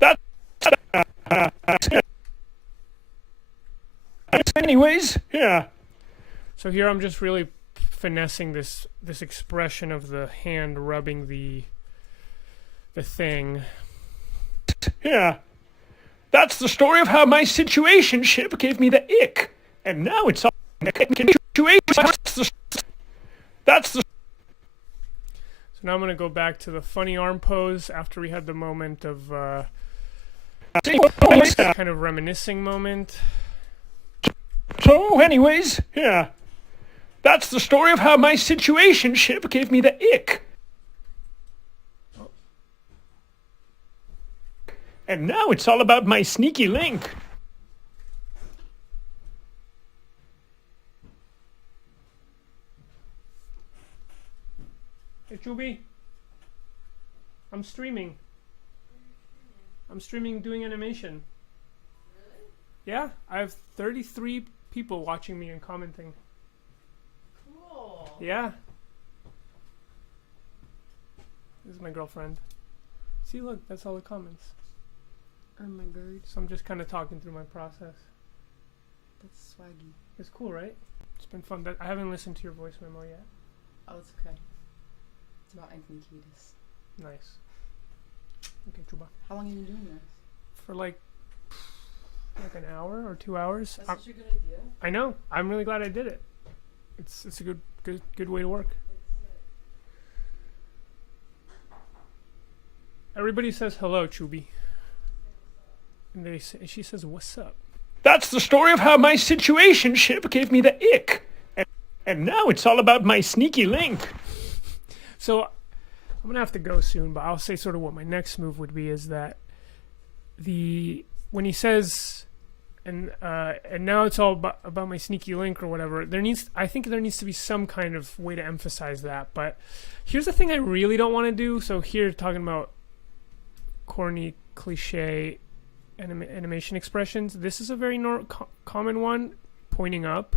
That's anyways, yeah. So here I'm just really finessing this expression of the hand rubbing the thing. Yeah. That's the story of how my situationship gave me the ick, and now it's all that's the. So now I'm gonna go back to the funny arm pose after we had the moment of kind of reminiscing moment. So, anyways, yeah. That's the story of how my situationship gave me the ick. And now it's all about my sneaky link. Hey, Chubi? I'm streaming. I'm streaming doing animation. Really? Yeah, I have 33 people watching me and commenting. Cool. Yeah. This is my girlfriend. See, look, that's all the comments. Oh my god. So I'm just kind of talking through my process. That's swaggy. It's cool, right? It's been fun. I haven't listened to your voice memo yet. Oh, it's okay. It's about Anthony Kiedis. Nice. Okay, Chuba. How long have you been doing this? For like an hour or 2 hours. That's such a good idea. I know. I'm really glad I did it. It's a good way to work. Everybody says hello, Chubi. And she says, "What's up?" That's the story of how my situationship gave me the ick. And now it's all about my sneaky link. So I'm gonna have to go soon, but I'll say sort of what my next move would be is that when he says and now it's all about my sneaky link or whatever, I think there needs to be some kind of way to emphasize that. But here's the thing I really don't want to do. So here talking about corny cliche animation expressions, this is a very common one, pointing up.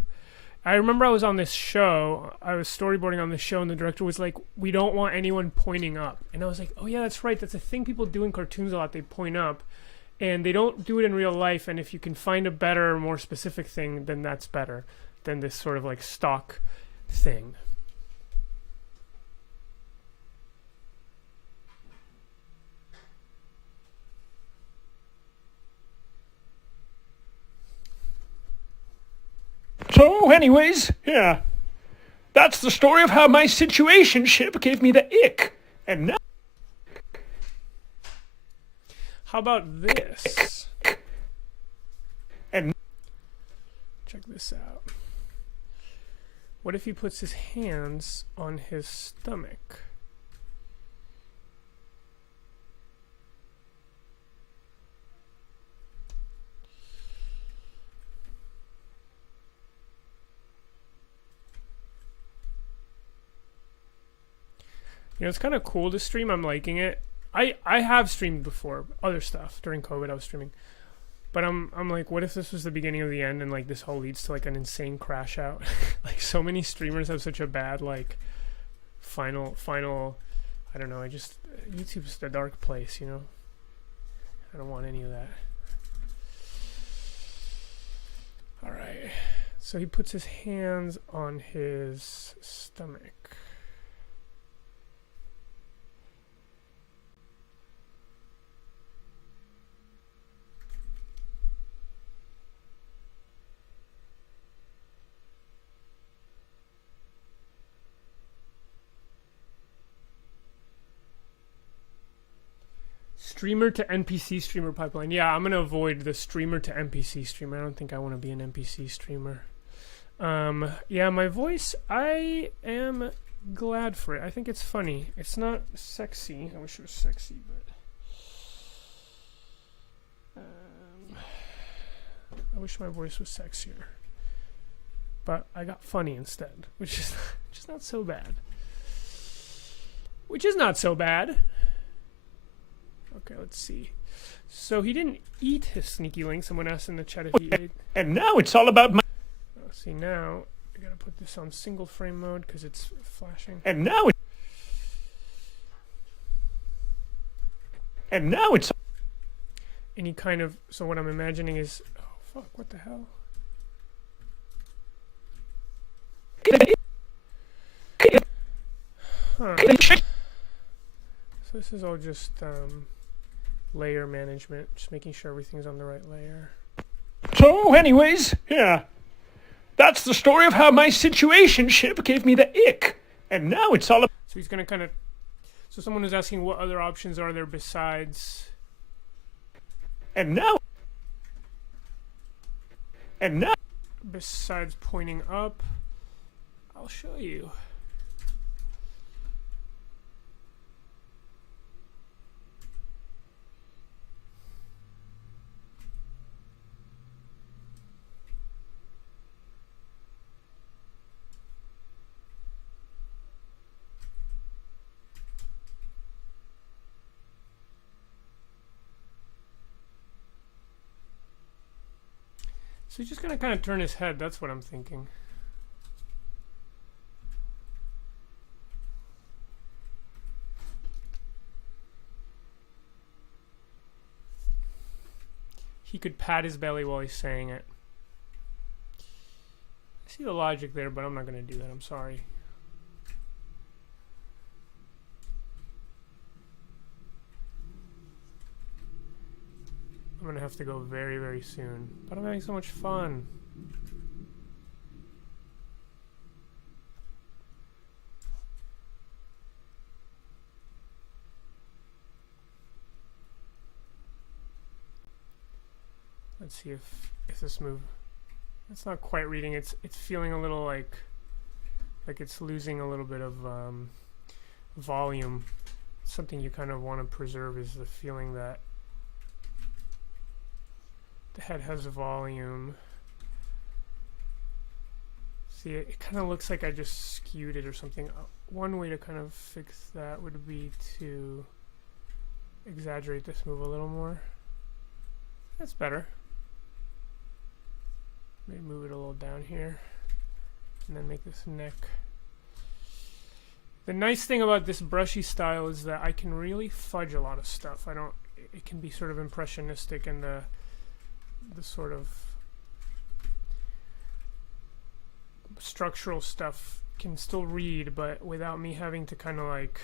I remember I was on this show, I was storyboarding on this show, and the director was like, we don't want anyone pointing up. And I was like, oh yeah, that's right, that's a thing people do in cartoons a lot, they point up. And they don't do it in real life, and if you can find a better, more specific thing, then that's better than this sort of like stock thing. So anyways, yeah. That's the story of how my situationship gave me the ick. And now... How about this? And check this out. What if he puts his hands on his stomach? You know, it's kind of cool to stream. I'm liking it. I have streamed before, other stuff. During COVID, I was streaming. But I'm like, what if this was the beginning of the end and, like, this all leads to, like, an insane crash out? Like, so many streamers have such a bad, like, final, I don't know, YouTube's the dark place, you know? I don't want any of that. Alright. So he puts his hands on his stomach. Streamer to NPC streamer pipeline. Yeah, I'm gonna avoid the streamer to NPC streamer. I don't think I want to be an NPC streamer. Yeah, my voice, I am glad for it. I think it's funny. It's not sexy. I wish it was sexy, but I wish my voice was sexier. But I got funny instead, which is not so bad. Which is not so bad. Okay, let's see. So he didn't eat his sneaky link. Someone asked in the chat if he ate. And now it's all about my... Oh, see, now I gotta put this on single frame mode because it's flashing. And now it's... Any kind of... So what I'm imagining is... Oh, fuck, what the hell? Huh. So this is all just... layer management, just making sure everything's on the right layer. So anyways, yeah. That's the story of how my situationship gave me the ick. And now it's all about... So he's gonna kind of... So someone was asking what other options are there besides... And now... Besides pointing up. I'll show you. So he's just gonna kind of turn his head. That's what I'm thinking. He could pat his belly while he's saying it. I see the logic there, but I'm not gonna do that. I'm sorry. I'm gonna have to go very, very soon. But I'm having so much fun. Let's see if this move. It's not quite reading. It's feeling a little like it's losing a little bit of volume. Something you kind of want to preserve is the feeling that the head has volume. See, it kind of looks like I just skewed it or something. One way to kind of fix that would be to exaggerate this move a little more. That's better. Maybe move it a little down here and then make this neck. The nice thing about this brushy style is that I can really fudge a lot of stuff. It can be sort of impressionistic, and the sort of structural stuff can still read, but without me having to kind of like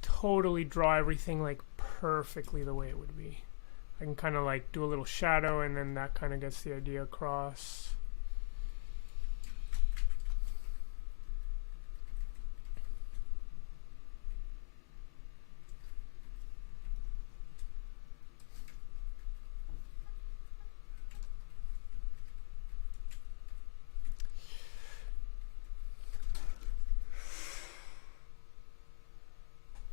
totally draw everything like perfectly the way it would be. I can kind of like do a little shadow, and then that kind of gets the idea across.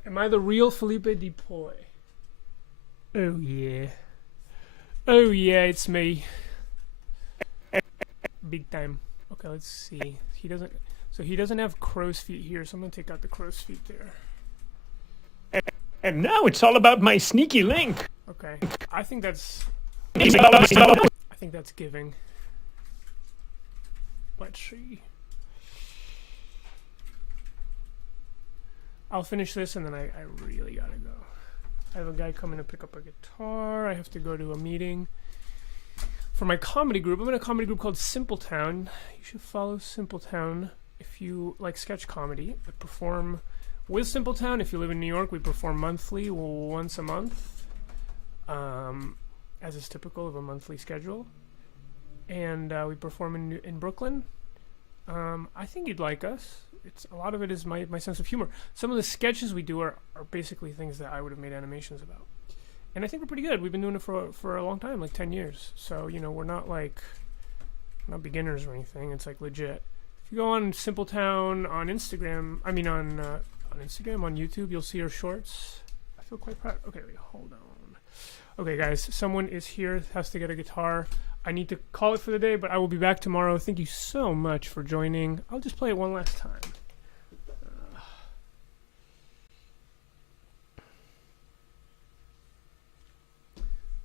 Am I the real Felipe Depoy? Oh yeah. Oh yeah, it's me. Big time. Okay, let's see. He doesn't have crow's feet here, so I'm gonna take out the crow's feet there. And now it's all about my sneaky link. Okay. I think that's giving. Let's see. I'll finish this and then I really gotta go. I have a guy coming to pick up a guitar. I have to go to a meeting for my comedy group. I'm in a comedy group called Simpletown. You should follow Simpletown if you like sketch comedy. I perform with Simpletown. If you live in New York, we perform monthly, once a month, as is typical of a monthly schedule. And we perform in Brooklyn. I think you'd like us. A lot of it is my sense of humor. Some of the sketches we do are basically things that I would have made animations about. And I think we're pretty good. We've been doing it for a long time, like 10 years. So, you know, we're not beginners or anything. It's like legit. If you go on Simpletown on Instagram, on Instagram, on YouTube, you'll see our shorts. I feel quite proud. Okay, wait, hold on. Okay, guys, someone is here, has to get a guitar. I need to call it for the day, but I will be back tomorrow. Thank you so much for joining. I'll just play it one last time.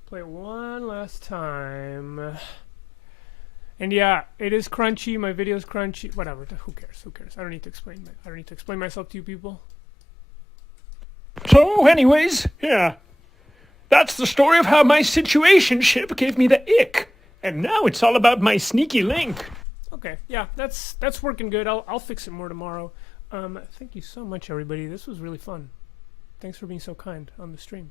Play it one last time. And yeah, it is crunchy. My video's crunchy. Whatever. Who cares? Who cares? I don't need to explain myself to you people. So, anyways, yeah. That's the story of how my situationship gave me the ick. And now it's all about my sneaky link. Okay, yeah, that's working good. I'll fix it more tomorrow. Thank you so much, everybody. This was really fun. Thanks for being so kind on the stream.